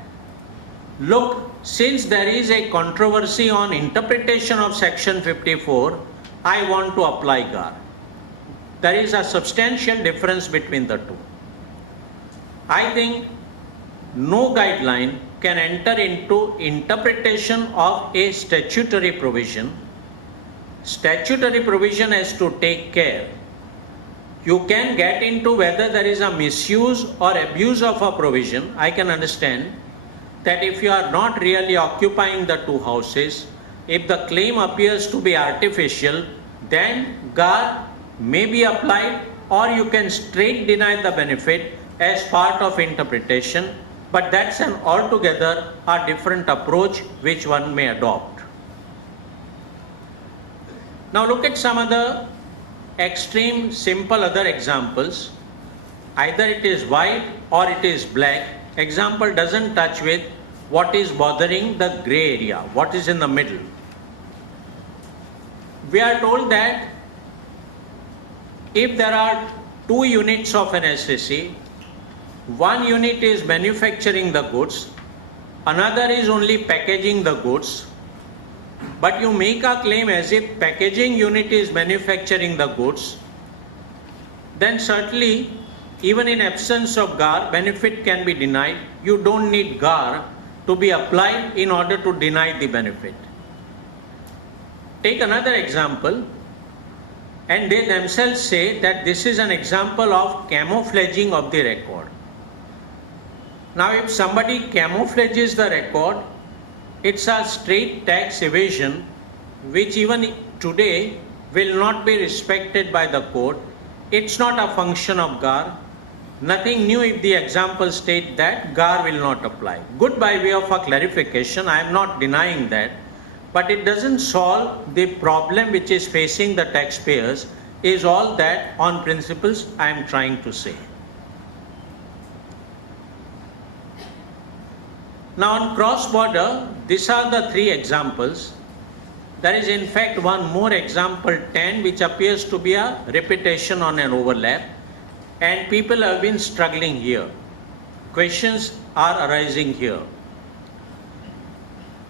look, since there is a controversy on interpretation of section 54, I want to apply GAR? There is a substantial difference between the two. I think no guideline can enter into interpretation of a statutory provision. Statutory provision has to take care. You can get into whether there is a misuse or abuse of a provision. I can understand that if you are not really occupying the two houses, if the claim appears to be artificial, then GAR may be applied, or you can straight deny the benefit as part of interpretation. But that's an altogether a different approach which one may adopt. Now look at some other extreme simple other examples. Either it is white or it is black. Example doesn't touch with what is bothering the gray area, what is in the middle. We are told that if there are two units of an SSC, one unit is manufacturing the goods, another is only packaging the goods, but you make a claim as if packaging unit is manufacturing the goods, then certainly even in absence of GAR, benefit can be denied. You don't need GAR to be applied in order to deny the benefit. Take another example, and they themselves say that this is an example of camouflaging of the record. Now if somebody camouflages the record, it's a straight tax evasion which even today will not be respected by the court. It's not a function of GAR. Nothing new if the example state that GAR will not apply. Good by way of a clarification, I am not denying that, but it doesn't solve the problem which is facing the taxpayers, is all that on principles I am trying to say. Now on cross-border, these are the three examples. There is in fact one more example 10 which appears to be a repetition on an overlap, and people have been struggling here. Questions are arising here.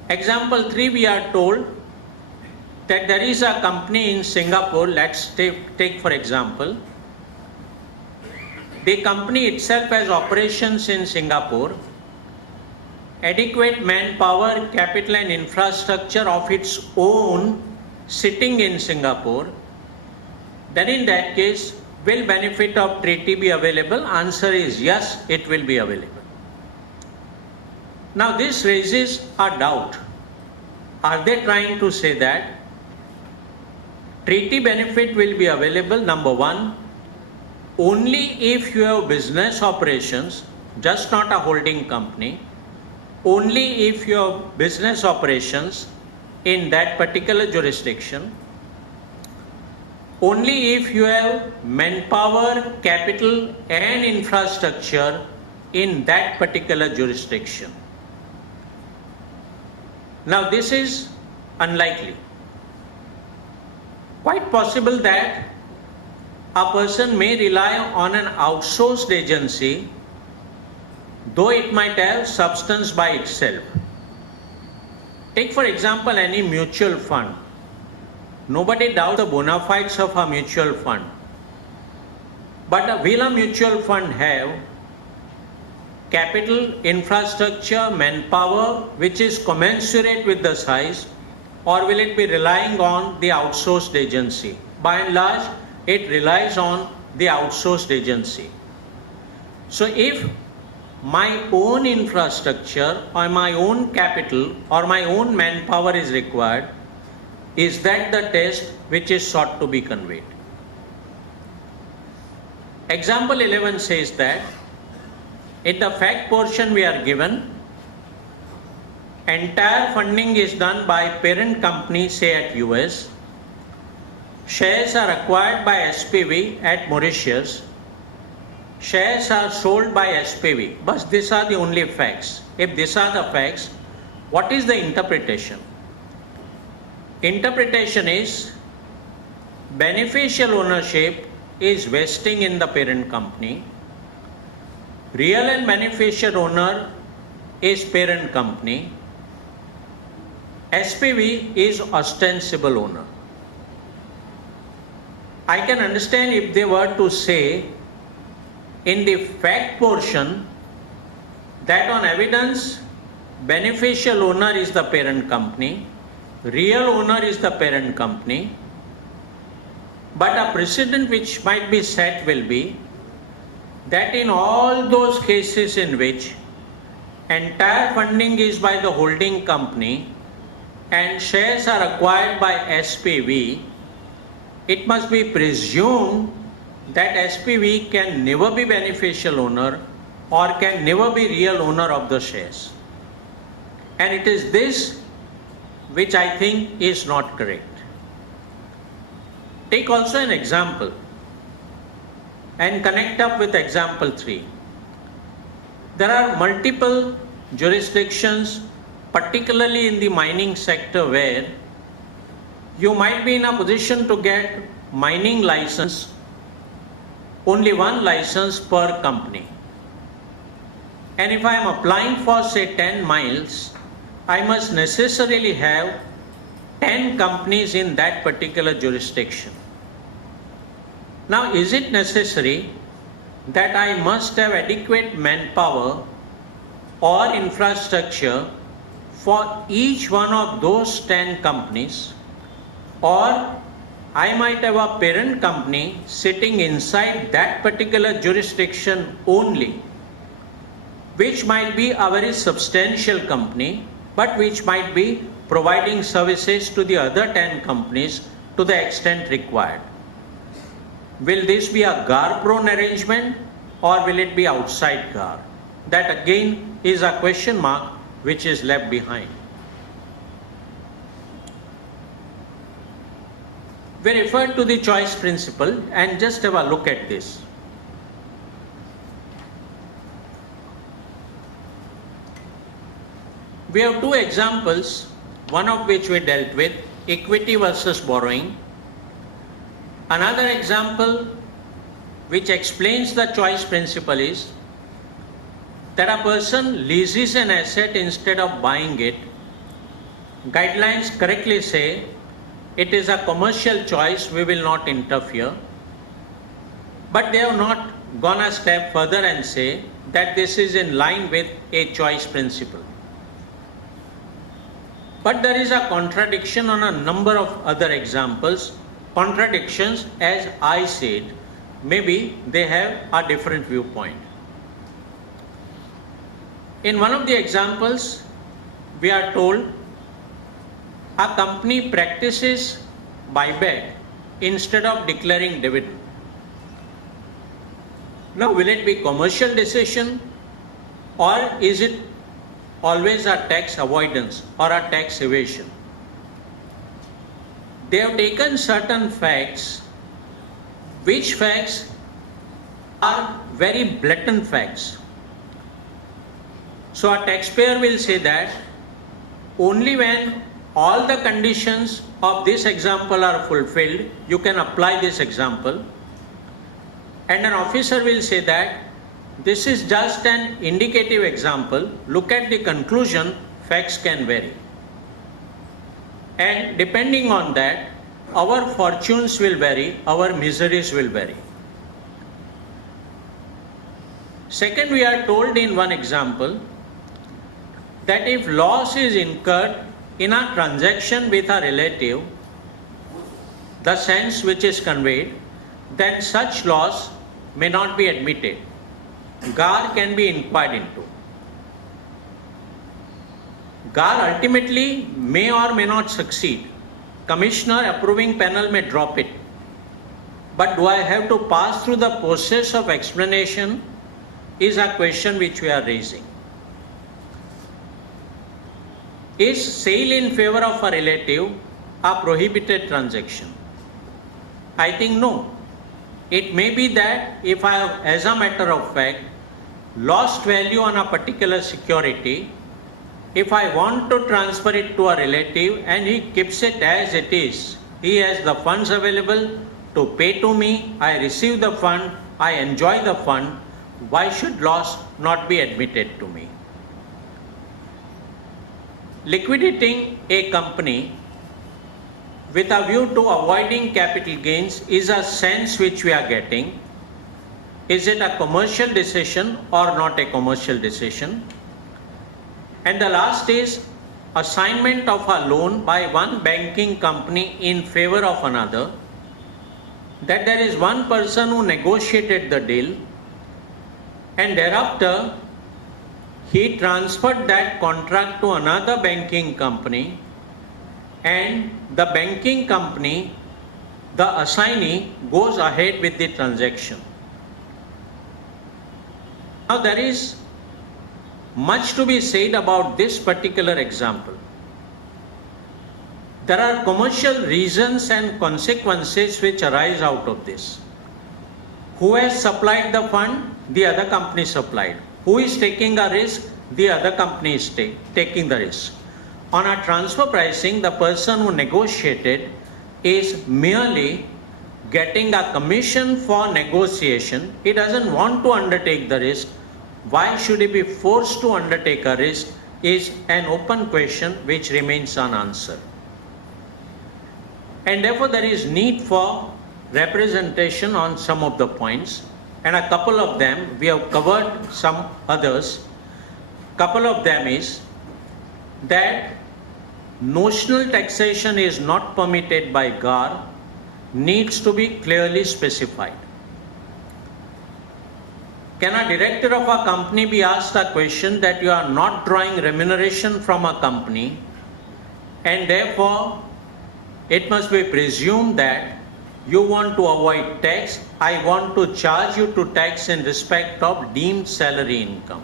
Example 3, we are told that there is a company in Singapore. Let's take for example. The company itself has operations in Singapore, adequate manpower, capital and infrastructure of its own sitting in Singapore. Then in that case, will benefit of treaty be available? Answer is yes, it will be available. Now this raises a doubt. Are they trying to say that treaty benefit will be available, number one, only if you have business operations, just not a holding company, only if you have business operations in that particular jurisdiction, only if you have manpower, capital and infrastructure in that particular jurisdiction. Now this is unlikely. Quite possible that a person may rely on an outsourced agency, though it might have substance by itself. Take for example any mutual fund. Nobody doubts the bona fides of a mutual fund. But will a mutual fund have capital, infrastructure, manpower which is commensurate with the size, or will it be relying on the outsourced agency? By and large, it relies on the outsourced agency. So if my own infrastructure or my own capital or my own manpower is required, is that the test which is sought to be conveyed? Example 11 says that in the fact portion we are given, entire funding is done by parent company, say at US. Shares are acquired by SPV at Mauritius. Shares are sold by SPV. But these are the only facts. If these are the facts, what is the interpretation? Interpretation is beneficial ownership is vesting in the parent company. Real and beneficial owner is parent company. SPV is ostensible owner. I can understand if they were to say in the fact portion that on evidence beneficial owner is the parent company, real owner is the parent company, but a precedent which might be set will be that in all those cases in which entire funding is by the holding company and shares are acquired by SPV, it must be presumed that SPV can never be beneficial owner or can never be real owner of the shares. And it is this which I think is not correct. Take also an example and connect up with example 3. There are multiple jurisdictions, particularly in the mining sector, where you might be in a position to get mining license, only one license per company. And if I am applying for say 10 miles, I must necessarily have 10 companies in that particular jurisdiction. Now, is it necessary that I must have adequate manpower or infrastructure for each one of those 10 companies, or I might have a parent company sitting inside that particular jurisdiction only, which might be a very substantial company, but which might be providing services to the other 10 companies to the extent required? Will this be a GAR-prone arrangement or will it be outside GAR? That again is a question mark which is left behind. We refer to the choice principle and just have a look at this. We have two examples, one of which we dealt with, equity versus borrowing. Another example which explains the choice principle is that a person leases an asset instead of buying it. Guidelines correctly say it is a commercial choice, we will not interfere. But they have not gone a step further and say that this is in line with a choice principle. But there is a contradiction on a number of other examples. Contradictions, as I said, maybe they have a different viewpoint. In one of the examples, we are told a company practices buyback instead of declaring dividend. Now, will it be commercial decision or is it always a tax avoidance or a tax evasion? They have taken certain facts which facts are very blatant facts. So a taxpayer will say that only when all the conditions of this example are fulfilled, you can apply this example. And an officer will say that this is just an indicative example. Look at the conclusion, facts can vary. And depending on that, our fortunes will vary, our miseries will vary. Second, we are told in one example that if loss is incurred in a transaction with a relative, the sense which is conveyed, then such loss may not be admitted. GAR can be inquired into. GAR ultimately may or may not succeed. Commissioner approving panel may drop it. But do I have to pass through the process of explanation is a question which we are raising. Is sale in favor of a relative a prohibited transaction? I think no. It may be that if I have, as a matter of fact, lost value on a particular security, if I want to transfer it to a relative and he keeps it as it is, he has the funds available to pay to me, I receive the fund, I enjoy the fund, why should loss not be admitted to me? Liquidating a company with a view to avoiding capital gains is a sense which we are getting. Is it a commercial decision or not a commercial decision? And the last is assignment of a loan by one banking company in favor of another, that there is one person who negotiated the deal and thereafter he transferred that contract to another banking company, and the banking company, the assignee, goes ahead with the transaction. Now there is much to be said about this particular example. There are commercial reasons and consequences which arise out of this. Who has supplied the fund? The other company supplied. Who is taking a risk? The other company is taking the risk. On a transfer pricing, the person who negotiated is merely getting a commission for negotiation. He doesn't want to undertake the risk. Why should he be forced to undertake a risk is an open question which remains unanswered. And therefore there is need for representation on some of the points, and a couple of them, we have covered some others. Couple of them is that notional taxation is not permitted by GAR, needs to be clearly specified. Can a director of a company be asked a question that you are not drawing remuneration from a company, and therefore it must be presumed that you want to avoid tax, I want to charge you to tax in respect of deemed salary income.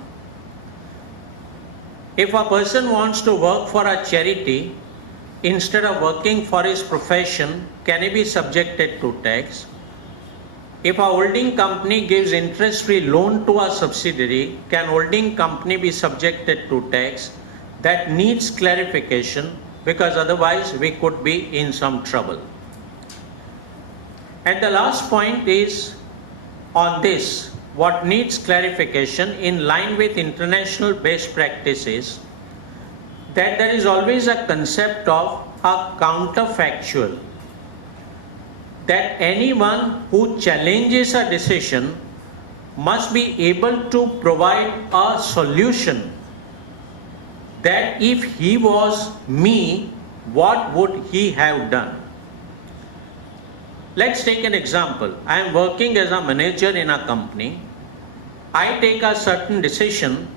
If a person wants to work for a charity instead of working for his profession, can he be subjected to tax? If a holding company gives interest-free loan to a subsidiary, can holding company be subjected to tax? That needs clarification, because otherwise we could be in some trouble. And the last point is on this, what needs clarification in line with international best practices, that there is always a concept of a counterfactual, that anyone who challenges a decision must be able to provide a solution, that if he was me, what would he have done? Let's take an example. I am working as a manager in a company. I take a certain decision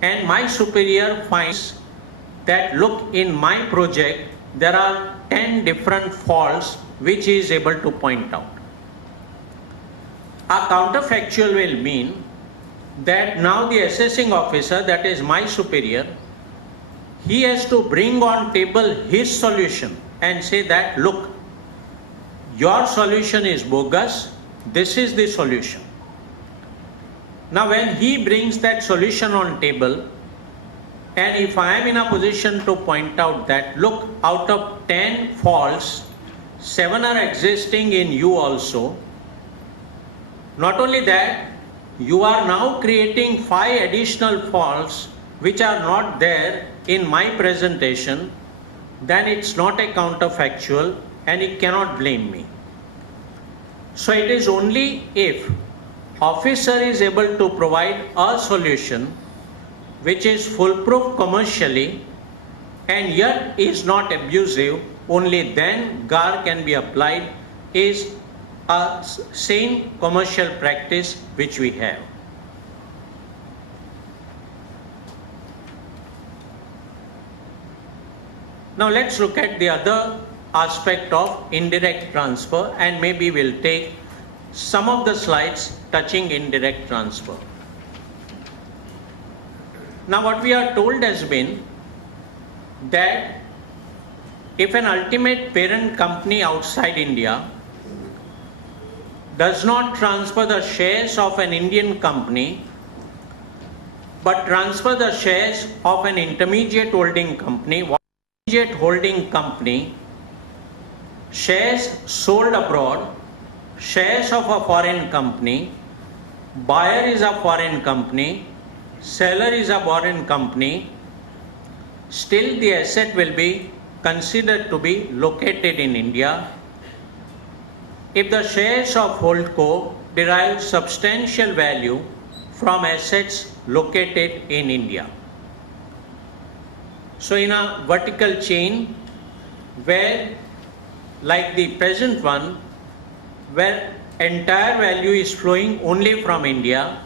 and my superior finds that, look, in my project there are 10 different faults which he is able to point out. A counterfactual will mean that now the assessing officer, that is my superior, he has to bring on table his solution and say that, look, your solution is bogus, this is the solution. Now when he brings that solution on table, and if I am in a position to point out that, look, out of 10 faults, 7 are existing in you also. Not only that, you are now creating 5 additional faults which are not there in my presentation, then it's not a counterfactual and he cannot blame me. So it is only if officer is able to provide a solution which is foolproof commercially and yet is not abusive, only then GAR can be applied, is a sane commercial practice which we have. Now let's look at the other aspect of indirect transfer, and maybe we'll take some of the slides touching indirect transfer. Now what we are told has been that if an ultimate parent company outside India does not transfer the shares of an Indian company but transfer the shares of an intermediate holding company, intermediate holding company, shares sold abroad, shares of a foreign company, buyer is a foreign company, seller is a foreign company, still the asset will be considered to be located in India if the shares of Holdco derive substantial value from assets located in India. So in a vertical chain where, like the present one, where entire value is flowing only from India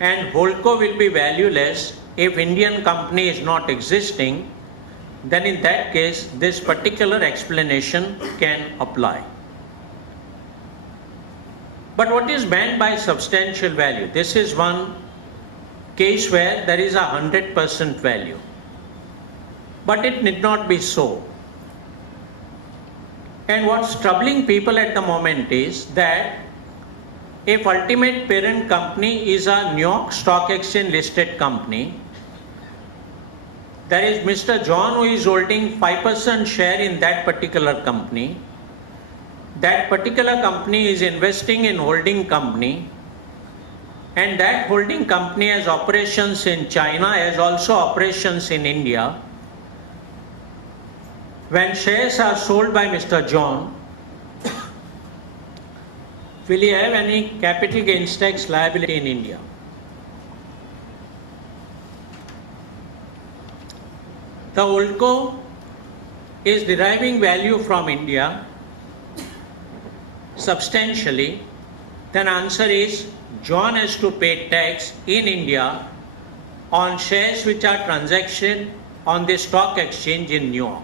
and Holdco will be valueless if Indian company is not existing, then in that case this particular explanation can apply. But what is meant by substantial value? This is one case where there is 100% value. But it need not be so. And what's troubling people at the moment is that if ultimate parent company is a New York Stock Exchange listed company, there is Mr. John who is holding 5% share in that particular company. That particular company is investing in holding company, and that holding company has operations in China, has also operations in India. When shares are sold by Mr. John, will he have any capital gains tax liability in India? The Holdco is deriving value from India substantially, then answer is John has to pay tax in India on shares which are transacted on the stock exchange in New York.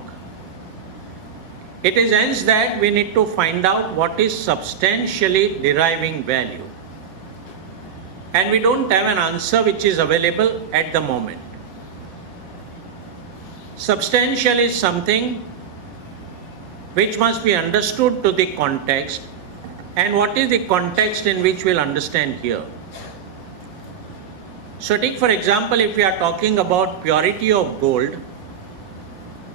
It is hence that we need to find out what is substantially deriving value. And we don't have an answer which is available at the moment. Substantial is something which must be understood to the context. And what is the context in which we'll understand here? So take for example, if we are talking about purity of gold,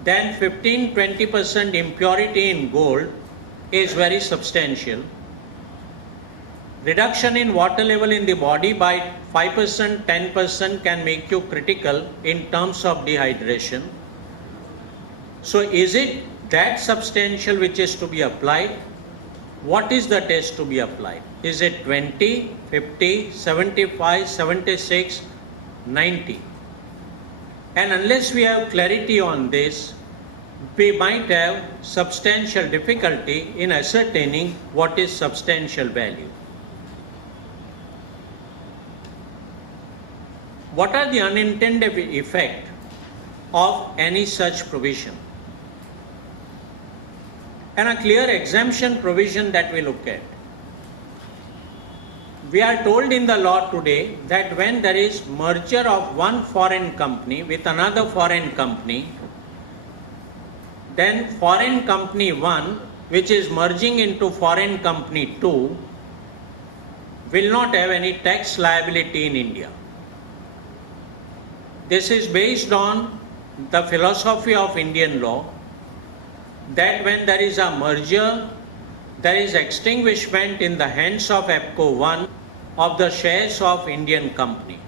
then 15-20% impurity in gold is very substantial. Reduction in water level in the body by 5%, 10% can make you critical in terms of dehydration. So is it that substantial which is to be applied? What is the test to be applied? Is it 20, 50, 75, 76, 90? And unless we have clarity on this, we might have substantial difficulty in ascertaining what is substantial value. What are the unintended effects of any such provision? And a clear exemption provision that we look at. We are told in the law today that when there is merger of one foreign company with another foreign company, then foreign company 1 which is merging into foreign company 2, will not have any tax liability in India. This is based on the philosophy of Indian law that when there is a merger, there is extinguishment in the hands of EPCO 1 of the shares of Indian company.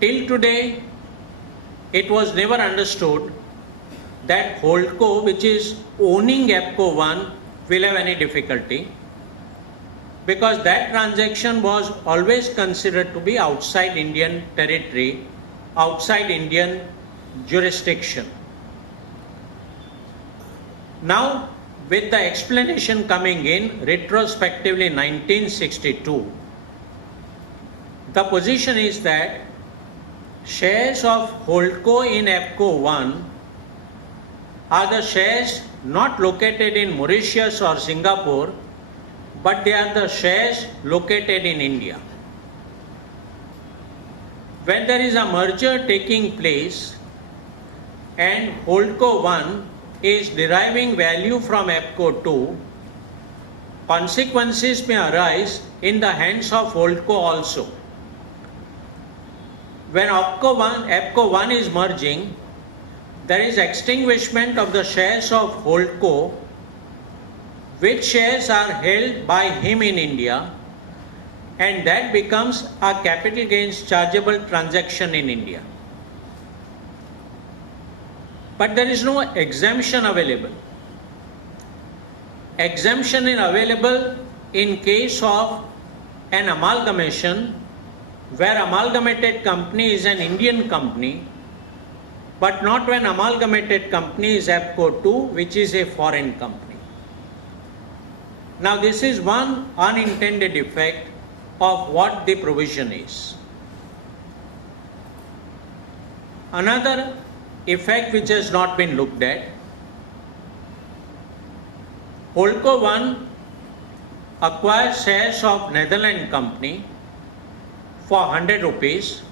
Till today, it was never understood that Holdco, which is owning EPCO 1, will have any difficulty, because that transaction was always considered to be outside Indian territory, outside Indian jurisdiction. Now, with the explanation coming in retrospectively 1962, the position is that shares of Holdco in EPCO 1 are the shares not located in Mauritius or Singapore, but they are the shares located in India. When there is a merger taking place and Holdco 1 is deriving value from EPCO 2, consequences may arise in the hands of Holdco also. When EPCO 1 is merging, there is extinguishment of the shares of Holdco, which shares are held by him in India, and that becomes a capital gains chargeable transaction in India. But there is no exemption available. Exemption is available in case of an amalgamation where amalgamated company is an Indian company, but not when amalgamated company is EPCO 2, which is a foreign company. Now, this is one unintended effect of what the provision is. Another effect which has not been looked at, Holdco 1 acquires shares of Netherlands company for 100 rupees.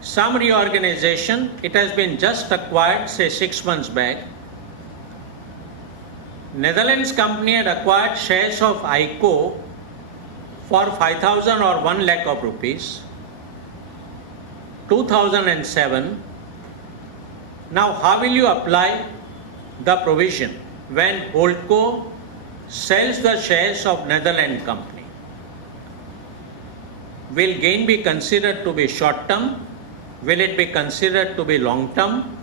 Some reorganization, it has been just acquired, say 6 months back. Netherlands company had acquired shares of ICO for 5,000 or 1 lakh of rupees, 2007. Now, how will you apply the provision when Holdco sells the shares of Netherlands company? Will gain be considered to be short term? Will it be considered to be long term?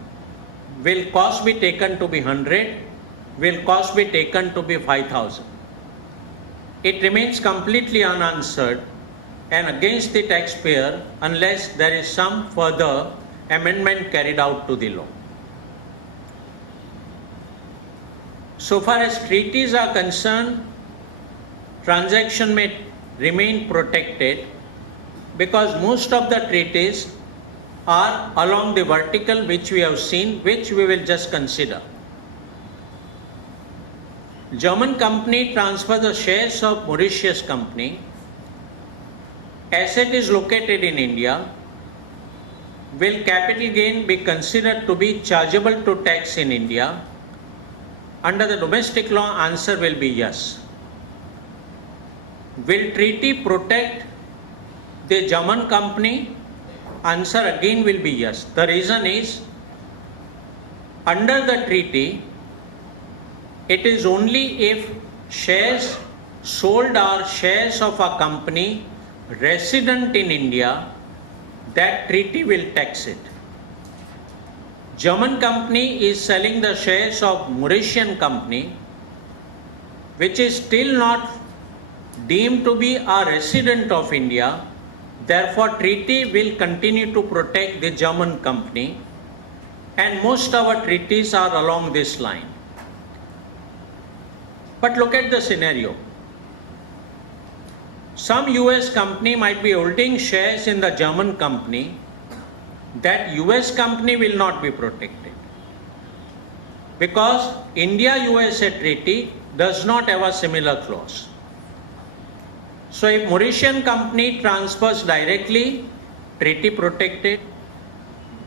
Will cost be taken to be 100? Will cost be taken to be 5,000? It remains completely unanswered and against the taxpayer unless there is some further amendment carried out to the law. So far as treaties are concerned, transaction may remain protected because most of the treaties are along the vertical which we have seen, which we will just consider. German company transfers the shares of Mauritius company. Asset is located in India. Will capital gain be considered to be chargeable to tax in India? Under the domestic law, answer will be yes. Will treaty protect the German company? Answer again will be yes. The reason is, under the treaty, it is only if shares sold are shares of a company resident in India that treaty will tax it. German company is selling the shares of Mauritian company, which is still not deemed to be a resident of India. Therefore, treaty will continue to protect the German company, and most of our treaties are along this line. But look at the scenario. Some US company might be holding shares in the German company. That US company will not be protected because India-USA treaty does not have a similar clause. So if Mauritian company transfers directly, treaty protected.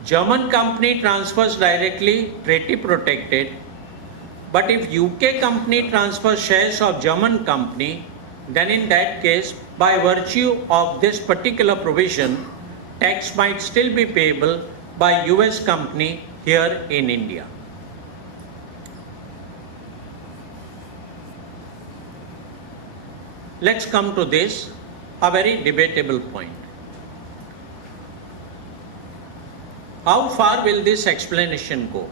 German company transfers directly, treaty protected. But if UK company transfers shares of German company, then in that case, by virtue of this particular provision, tax might still be payable by US company here in India. Let's come to this, a very debatable point. How far will this explanation go?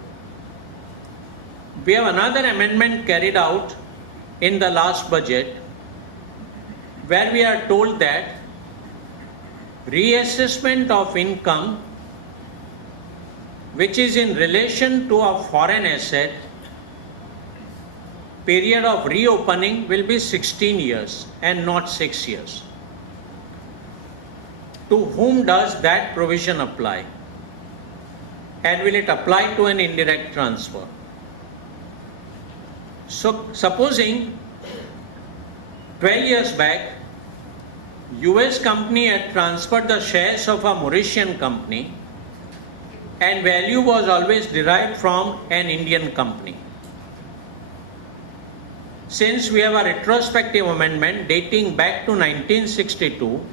We have another amendment carried out in the last budget where we are told that reassessment of income which is in relation to a foreign asset, period of reopening will be 16 years and not 6 years. To whom does that provision apply? And will it apply to an indirect transfer? So, supposing 12 years back, US company had transferred the shares of a Mauritian company and value was always derived from an Indian company. Since we have a retrospective amendment dating back to 1962,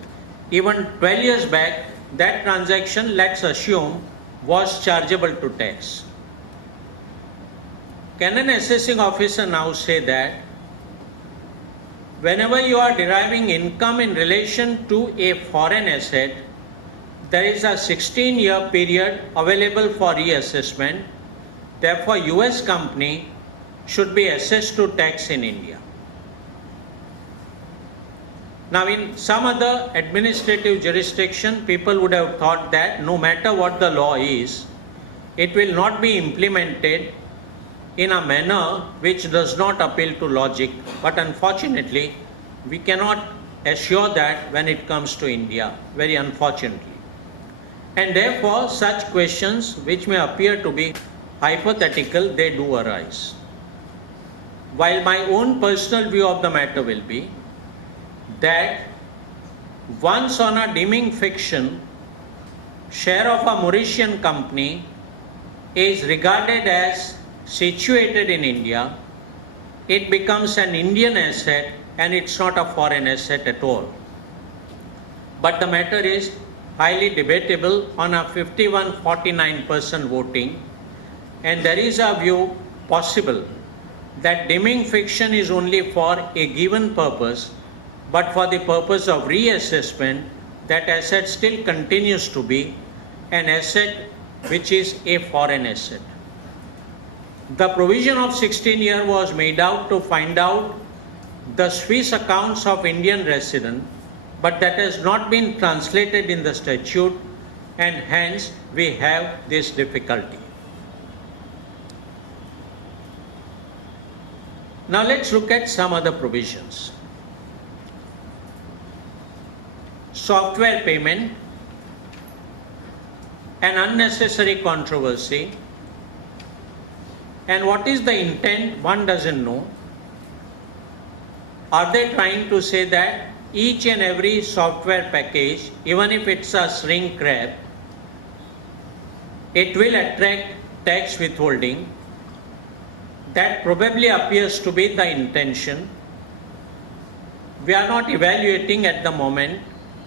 even 12 years back, that transaction, let's assume, was chargeable to tax. Can an assessing officer now say that whenever you are deriving income in relation to a foreign asset, there is a 16-year period available for reassessment, therefore US company should be assessed to tax in India? Now, in some other administrative jurisdiction, people would have thought that no matter what the law is, it will not be implemented in a manner which does not appeal to logic. But unfortunately, we cannot assure that when it comes to India, very unfortunately. And therefore, such questions which may appear to be hypothetical, they do arise. While my own personal view of the matter will be that once on a deeming fiction, share of a Mauritian company is regarded as situated in India, it becomes an Indian asset and it's not a foreign asset at all. But the matter is highly debatable on a 51-49% voting, and there is a view possible that deeming fiction is only for a given purpose, but for the purpose of reassessment, that asset still continues to be an asset which is a foreign asset. The provision of 16-year was made out to find out the Swiss accounts of Indian resident, but that has not been translated in the statute, and hence we have this difficulty. Now let's look at some other provisions. Software payment, an unnecessary controversy, and what is the intent, one doesn't know. Are they trying to say that each and every software package, even if it's a shrink wrap, it will attract tax withholding? That probably appears to be the intention. We are not evaluating at the moment.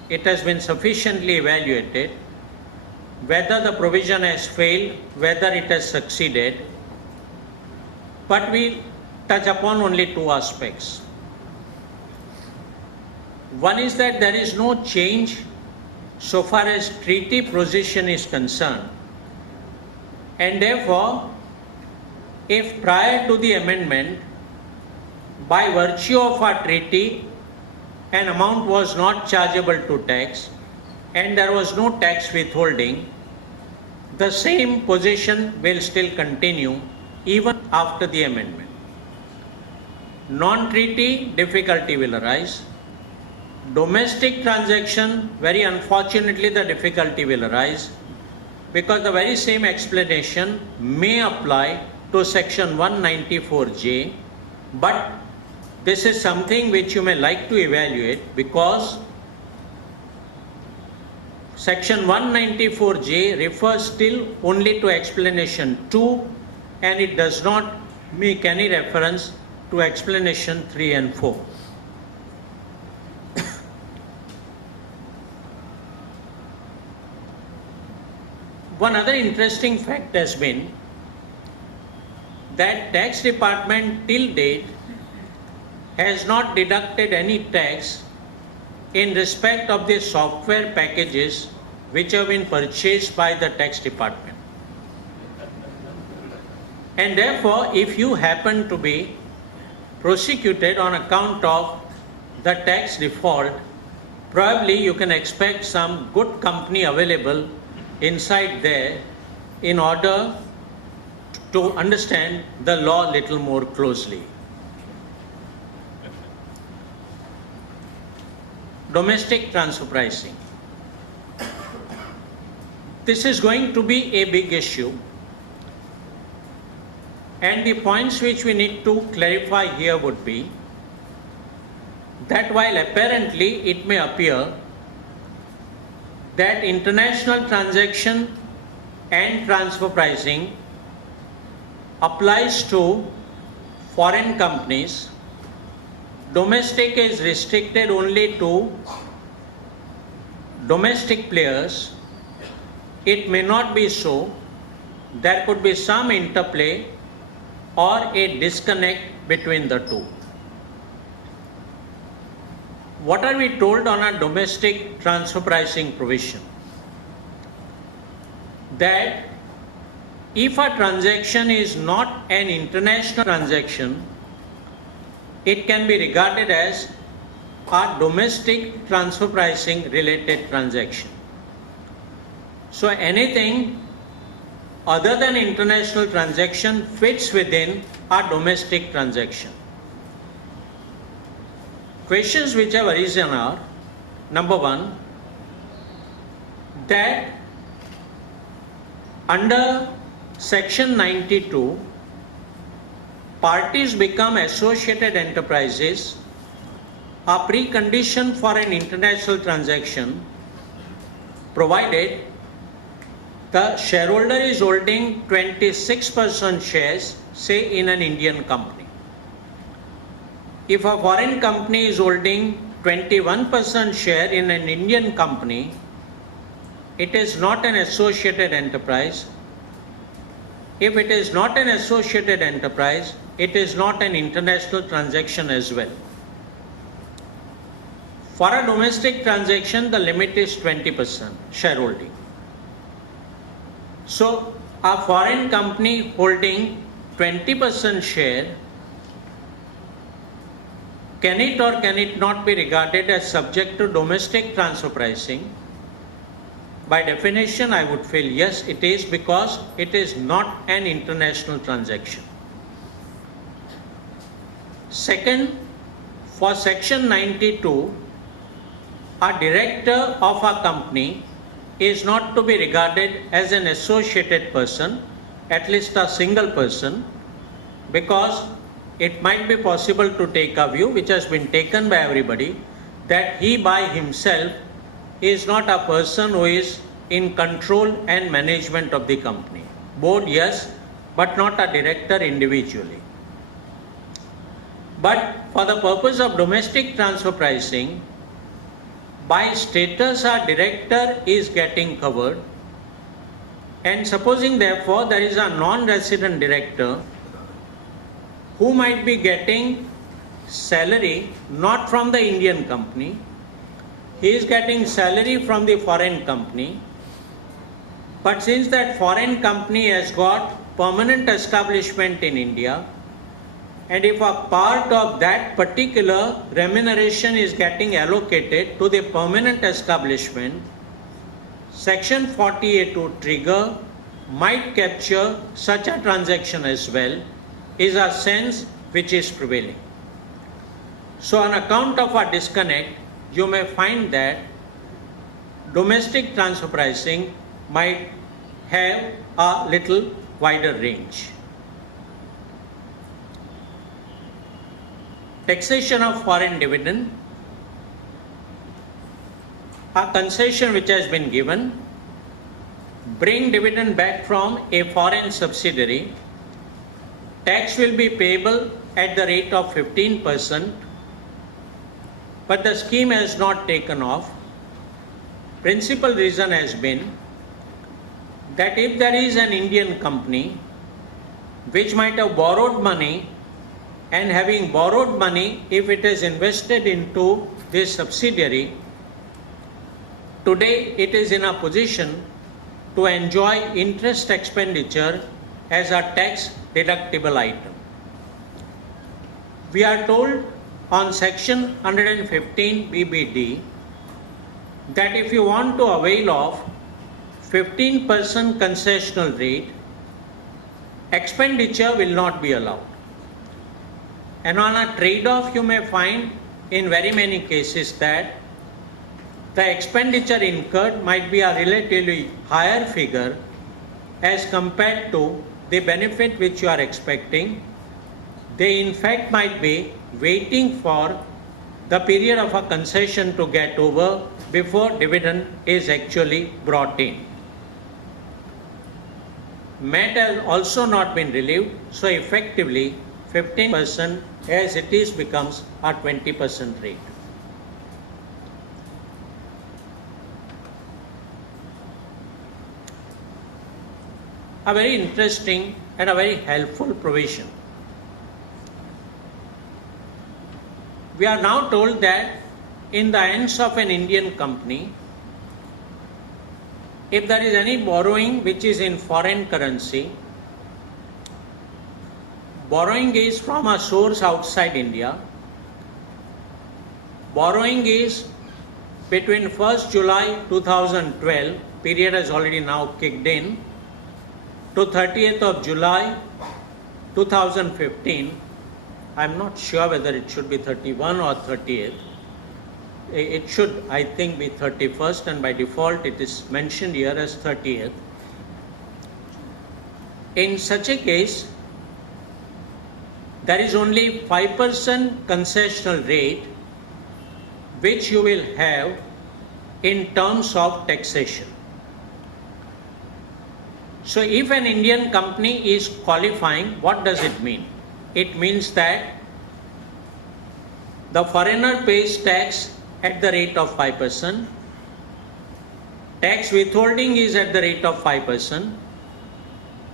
It has been sufficiently evaluated whether the provision has failed, whether it has succeeded. But we touch upon only two aspects. One is that there is no change so far as treaty position is concerned, and therefore, if prior to the amendment, by virtue of our treaty, an amount was not chargeable to tax and there was no tax withholding, the same position will still continue even after the amendment. Non-treaty, difficulty will arise. Domestic transaction, very unfortunately the difficulty will arise, because the very same explanation may apply to section 194J, but this is something which you may like to evaluate, because section 194J refers still only to explanation 2 and it does not make any reference to explanation 3 and 4. One other interesting fact has been that tax department till date has not deducted any tax in respect of the software packages which have been purchased by the tax department. And therefore, if you happen to be prosecuted on account of the tax default, probably you can expect some good company available inside there in order to understand the law a little more closely. Domestic transfer pricing. This is going to be a big issue, and the points which we need to clarify here would be that while apparently it may appear that international transaction and transfer pricing applies to foreign companies, domestic is restricted only to domestic players, it may not be so. There could be some interplay or a disconnect between the two. What are we told on our domestic transfer pricing provision? That if a transaction is not an international transaction, it can be regarded as a domestic transfer pricing related transaction. So anything other than international transaction fits within a domestic transaction. Questions which have arisen are, number one, that under Section 92, parties become associated enterprises, a precondition for an international transaction, provided the shareholder is holding 26% shares, say in an Indian company. If a foreign company is holding 21% share in an Indian company, it is not an associated enterprise. If it is not an associated enterprise, it is not an international transaction as well. For a domestic transaction, the limit is 20% shareholding. So, a foreign company holding 20% share, can it or can it not be regarded as subject to domestic transfer pricing? By definition, I would feel yes, it is, because it is not an international transaction. Second, for Section 92, a director of a company is not to be regarded as an associated person, at least a single person, because it might be possible to take a view, which has been taken by everybody, that he by himself is not a person who is in control and management of the company. Board, yes, but not a director individually. But for the purpose of domestic transfer pricing, by status a director is getting covered, and supposing therefore there is a non-resident director who might be getting salary not from the Indian company, he is getting salary from the foreign company, but since that foreign company has got permanent establishment in India, and if a part of that particular remuneration is getting allocated to the permanent establishment, Section 48 to trigger might capture such a transaction as well, is a sense which is prevailing. So on account of a disconnect, you may find that domestic transfer pricing might have a little wider range. Taxation of foreign dividend. A concession which has been given, bring dividend back from a foreign subsidiary tax will be payable at the rate of 15%, but the scheme has not taken off. Principal reason has been that if there is an Indian company which might have borrowed money, and having borrowed money, if it is invested into this subsidiary, today it is in a position to enjoy interest expenditure as a tax deductible item. We are told on section 115 BBD that if you want to avail of 15% concessional rate, expenditure will not be allowed. And on a trade-off, you may find in very many cases that the expenditure incurred might be a relatively higher figure as compared to the benefit which you are expecting. They in fact might be waiting for the period of a concession to get over before dividend is actually brought in. MAT has also not been relieved, so effectively 15% as it is becomes a 20% rate. A very interesting and a very helpful provision. We are now told that in the hands of an Indian company, if there is any borrowing which is in foreign currency, borrowing is from a source outside India, borrowing is between 1st July 2012, period has already now kicked in, to 30th of July 2015. I'm not sure whether it should be 31 or 30th. It should, I think, be 31st, and by default it is mentioned here as 30th. In such a case, there is only 5% concessional rate which you will have in terms of taxation. So if an Indian company is qualifying, what does it mean? It means that the foreigner pays tax at the rate of 5%, tax withholding is at the rate of 5%.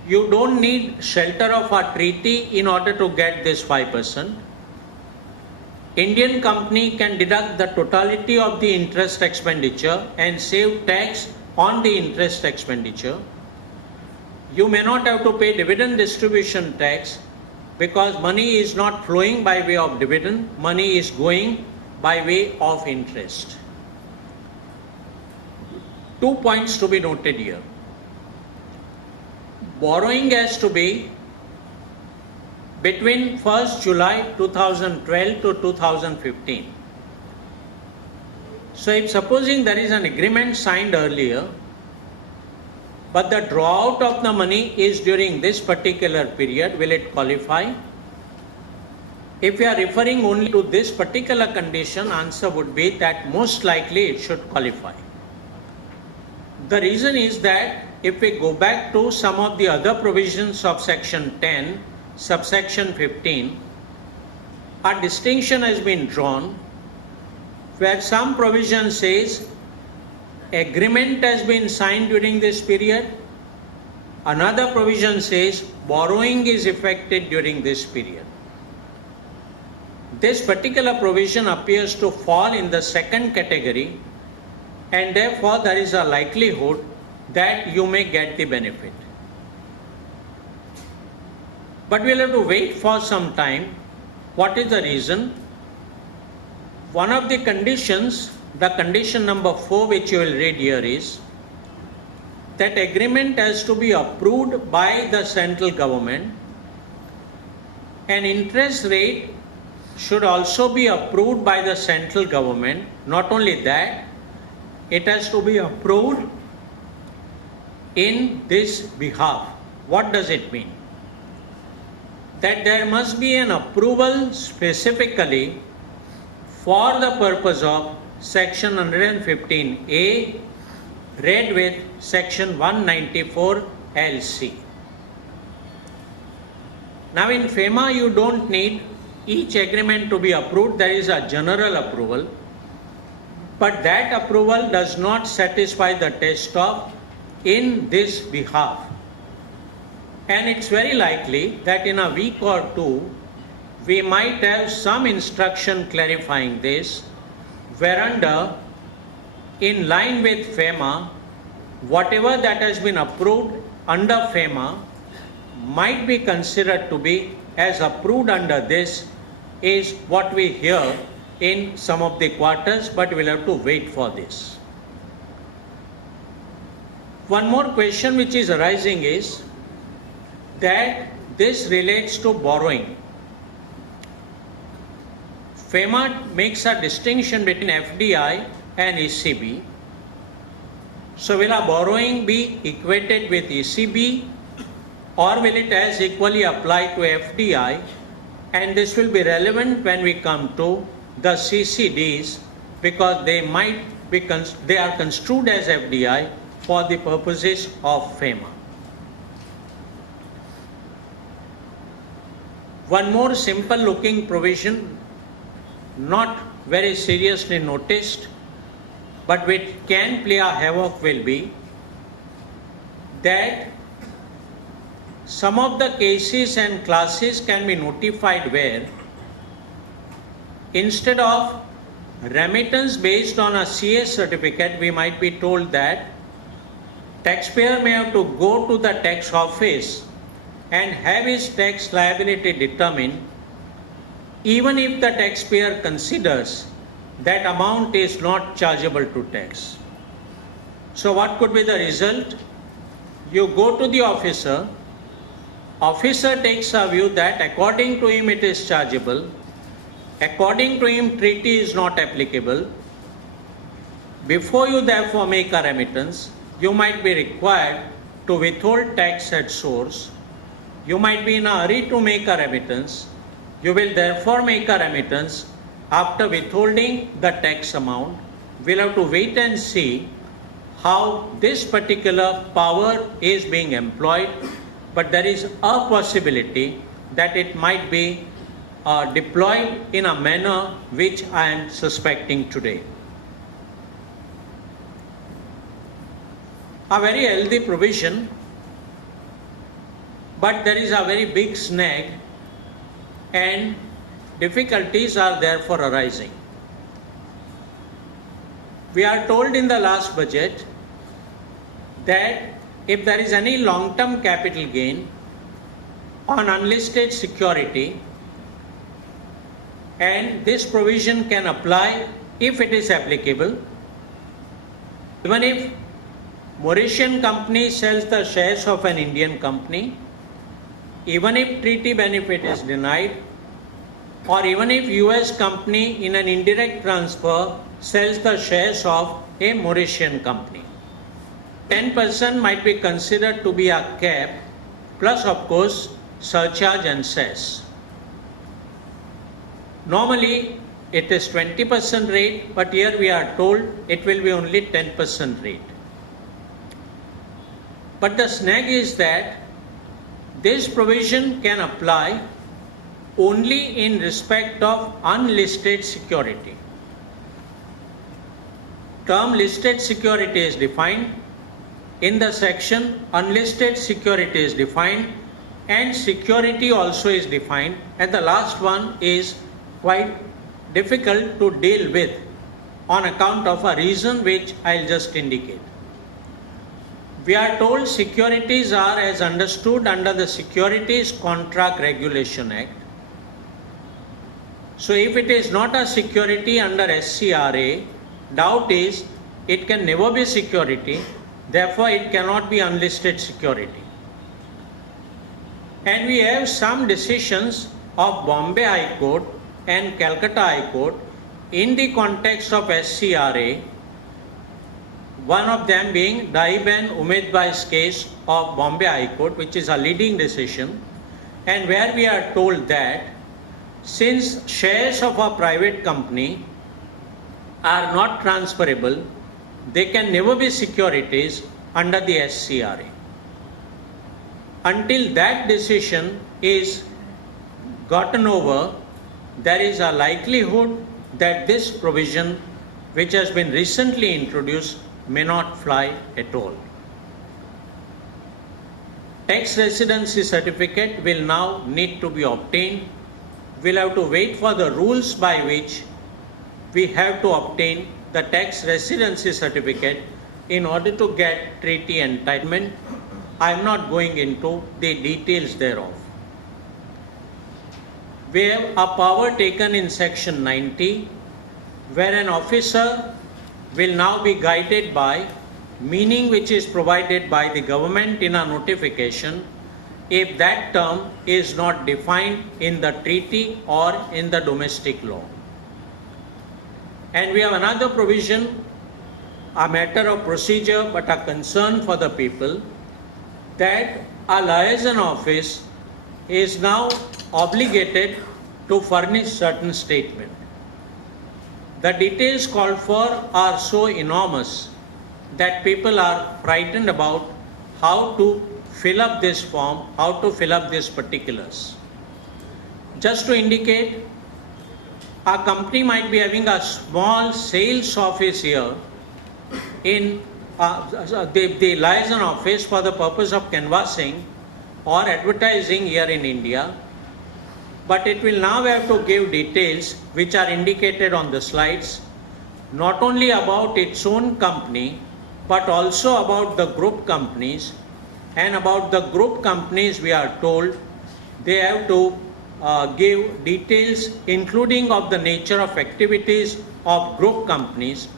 You don't need shelter of a treaty in order to get this 5%. Indian company can deduct the totality of the interest expenditure and save tax on the interest expenditure. You may not have to pay dividend distribution tax because money is not flowing by way of dividend, money is going by way of interest. 2 points to be noted here. Borrowing has to be between 1st July 2012 to 2015. So if supposing there is an agreement signed earlier, but the drawout of the money is during this particular period, will it qualify? If we are referring only to this particular condition, answer would be that most likely it should qualify. The reason is that if we go back to some of the other provisions of section 10, subsection 15, a distinction has been drawn where some provision says agreement has been signed during this period, another provision says borrowing is effected during this period. This particular provision appears to fall in the second category, and therefore there is a likelihood that you may get the benefit. But we'll have to wait for some time. What is the reason? One of the conditions, the condition number 4 which you will read here is that agreement has to be approved by the central government, and interest rate should also be approved by the central government. Not only that, it has to be approved in this behalf. What does it mean? That there must be an approval specifically for the purpose of section 115A read with section 194 LC. Now in FEMA, you don't need each agreement to be approved. There is a general approval. But that approval does not satisfy the test of in this behalf. And it's very likely that in a week or two, we might have some instruction clarifying this, whereunder, in line with FEMA, whatever that has been approved under FEMA might be considered to be as approved under this is what we hear in some of the quarters, but we'll have to wait for this. One more question which is arising is that this relates to borrowing. FEMA makes a distinction between FDI and ECB. So will our borrowing be equated with ECB, or will it as equally apply to FDI? And this will be relevant when we come to the CCDs, because they are construed as FDI for the purposes of FEMA. One more simple looking provision, not very seriously noticed, but which can play a havoc, will be that some of the cases and classes can be notified where instead of remittance based on a CS certificate, we might be told that taxpayer may have to go to the tax office and have his tax liability determined, even if the taxpayer considers that amount is not chargeable to tax. So what could be the result? You go to the officer takes a view that according to him it is chargeable, according to him treaty is not applicable. Before you therefore make a remittance, you might be required to withhold tax at source. You might be in a hurry to make a remittance. You will therefore make a remittance after withholding the tax amount. We'll have to wait and see how this particular power is being employed, but there is a possibility that it might be deployed in a manner which I am suspecting today. A very healthy provision, but there is a very big snag and difficulties are therefore arising. We are told in the last budget that if there is any long-term capital gain on unlisted security, and this provision can apply if it is applicable, even if Mauritian company sells the shares of an Indian company, even if treaty benefit is denied, or even if US company in an indirect transfer sells the shares of a Mauritian company. 10% might be considered to be a cap, plus of course surcharge and cess. Normally it is 20% rate, but here we are told it will be only 10% rate. But the snag is that this provision can apply only in respect of unlisted security. Term listed security is defined. In the section, unlisted security is defined and security also is defined, and the last one is quite difficult to deal with on account of a reason which I'll just indicate. We are told securities are as understood under the Securities Contract Regulation Act. So if it is not a security under SCRA, doubt is it can never be security, therefore it cannot be unlisted security. And we have some decisions of Bombay High Court and Calcutta High Court in the context of SCRA, one of them being Daib and Umid Bhai's case of Bombay High Court, which is a leading decision, and where we are told that since shares of a private company are not transferable, they can never be securities under the SCRA. Until that decision is gotten over, there is a likelihood that this provision, which has been recently introduced, may not fly at all. Tax residency certificate will now need to be obtained. We'll have to wait for the rules by which we have to obtain the tax residency certificate in order to get treaty entitlement. I am not going into the details thereof. We have a power taken in section 90, where an officer will now be guided by meaning which is provided by the government in a notification if that term is not defined in the treaty or in the domestic law. And we have another provision, a matter of procedure but a concern for the people, that a liaison office is now obligated to furnish certain statement. The details called for are so enormous that people are frightened about how to fill up this form, how to fill up these particulars. Just to indicate, a company might be having a small sales office here in the liaison office for the purpose of canvassing or advertising here in India, but it will now have to give details which are indicated on the slides, not only about its own company, but also about the group companies. And about the group companies, we are told they have to give details including of the nature of activities of group companies.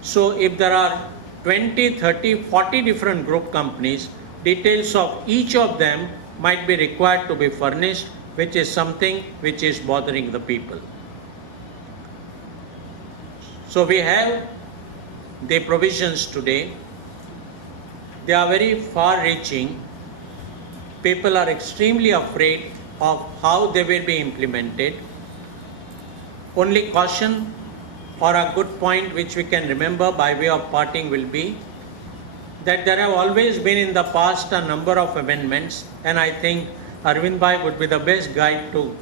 So if there are 20, 30, 40 different group companies, details of each of them might be required to be furnished, which is something which is bothering the people. So we have the provisions today. They are very far-reaching. People are extremely afraid of how they will be implemented. Only caution or a good point which we can remember by way of parting will be that there have always been in the past a number of amendments, and I think Arvind Bhai would be the best guide to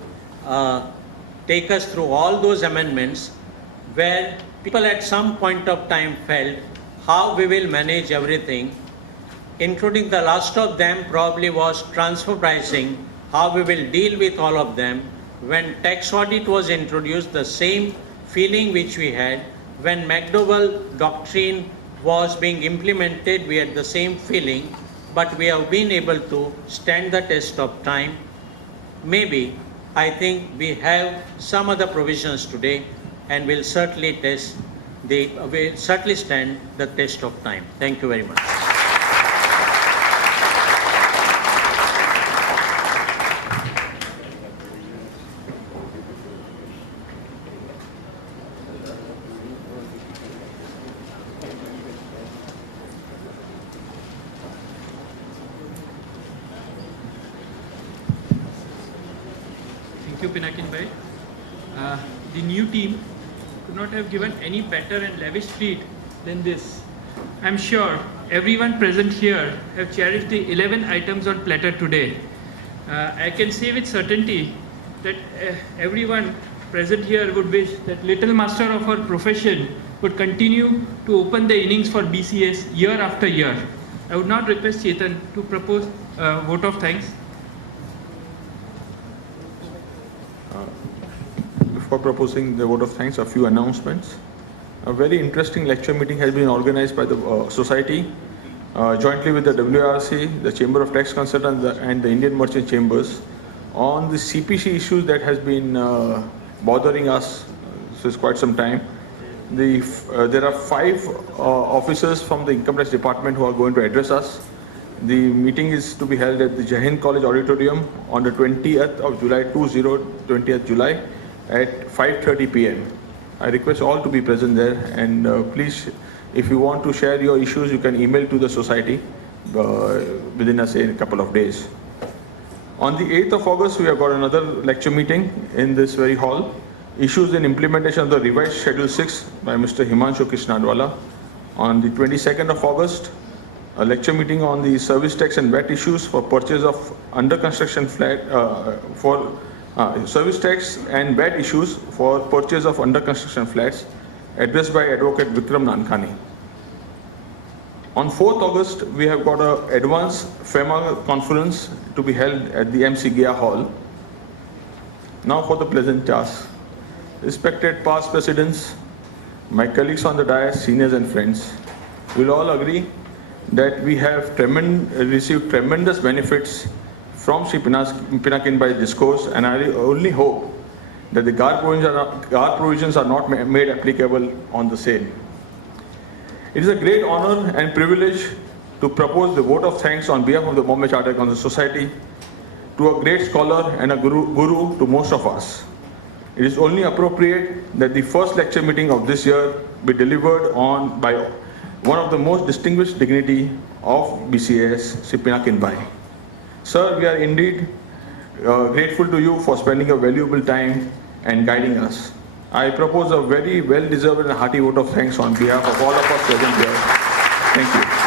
take us through all those amendments where people at some point of time felt how we will manage everything, including the last of them probably was transfer pricing, how we will deal with all of them. When tax audit was introduced, the same feeling which we had. When McDowell doctrine was being implemented, we had the same feeling, but we have been able to stand the test of time. Maybe, I think we have some other provisions today and will certainly stand the test of time. Thank you very much. Thank you, Pinakin Bhai. The new team could not have given any better and lavish treat than this. I'm sure everyone present here have cherished the 11 items on platter today. I can say with certainty that everyone present here would wish that little master of our profession would continue to open the innings for BCS year after year. I would now request Chetan to propose a vote of thanks. Before proposing the vote of thanks, a few announcements. A very interesting lecture meeting has been organized by the society jointly with the WRC, the Chamber of Tax Consultants and the Indian Merchant Chambers on the CPC issues that has been bothering us since quite some time. There are 5 officers from the Income Tax Department who are going to address us. The meeting is to be held at the Jahan College Auditorium on the 20th of July, 20th July at 5:30 p.m. I request all to be present there, and please, if you want to share your issues, you can email to the society within a couple of days. On the 8th of August, we have got another lecture meeting in this very hall. Issues in implementation of the revised Schedule 6 by Mr. Himanshu Krishnadwala. On the 22nd of August, a lecture meeting on the service tax and VAT issues for purchase of under construction flat for service tax and VAT issues for purchase of under construction flats, addressed by Advocate Vikram Nankani. On 4th August, we have got an advanced FEMA conference to be held at the MC Gia Hall. Now for the pleasant task. Respected past presidents, my colleagues on the dais, seniors and friends, we'll all agree that we have received tremendous benefits from Sri Pinakin by discourse, and I only hope that the GAR provisions are not made applicable on the same. It is a great honor and privilege to propose the vote of thanks on behalf of the Bombay Chartered Accountant Society to a great scholar and a guru to most of us. It is only appropriate that the first lecture meeting of this year be delivered on by one of the most distinguished dignity of BCAS, Sri Pinakin Bhai. Sir, we are indeed grateful to you for spending a valuable time and guiding us. I propose a very well-deserved and hearty vote of thanks on behalf of all of us present here. Thank you.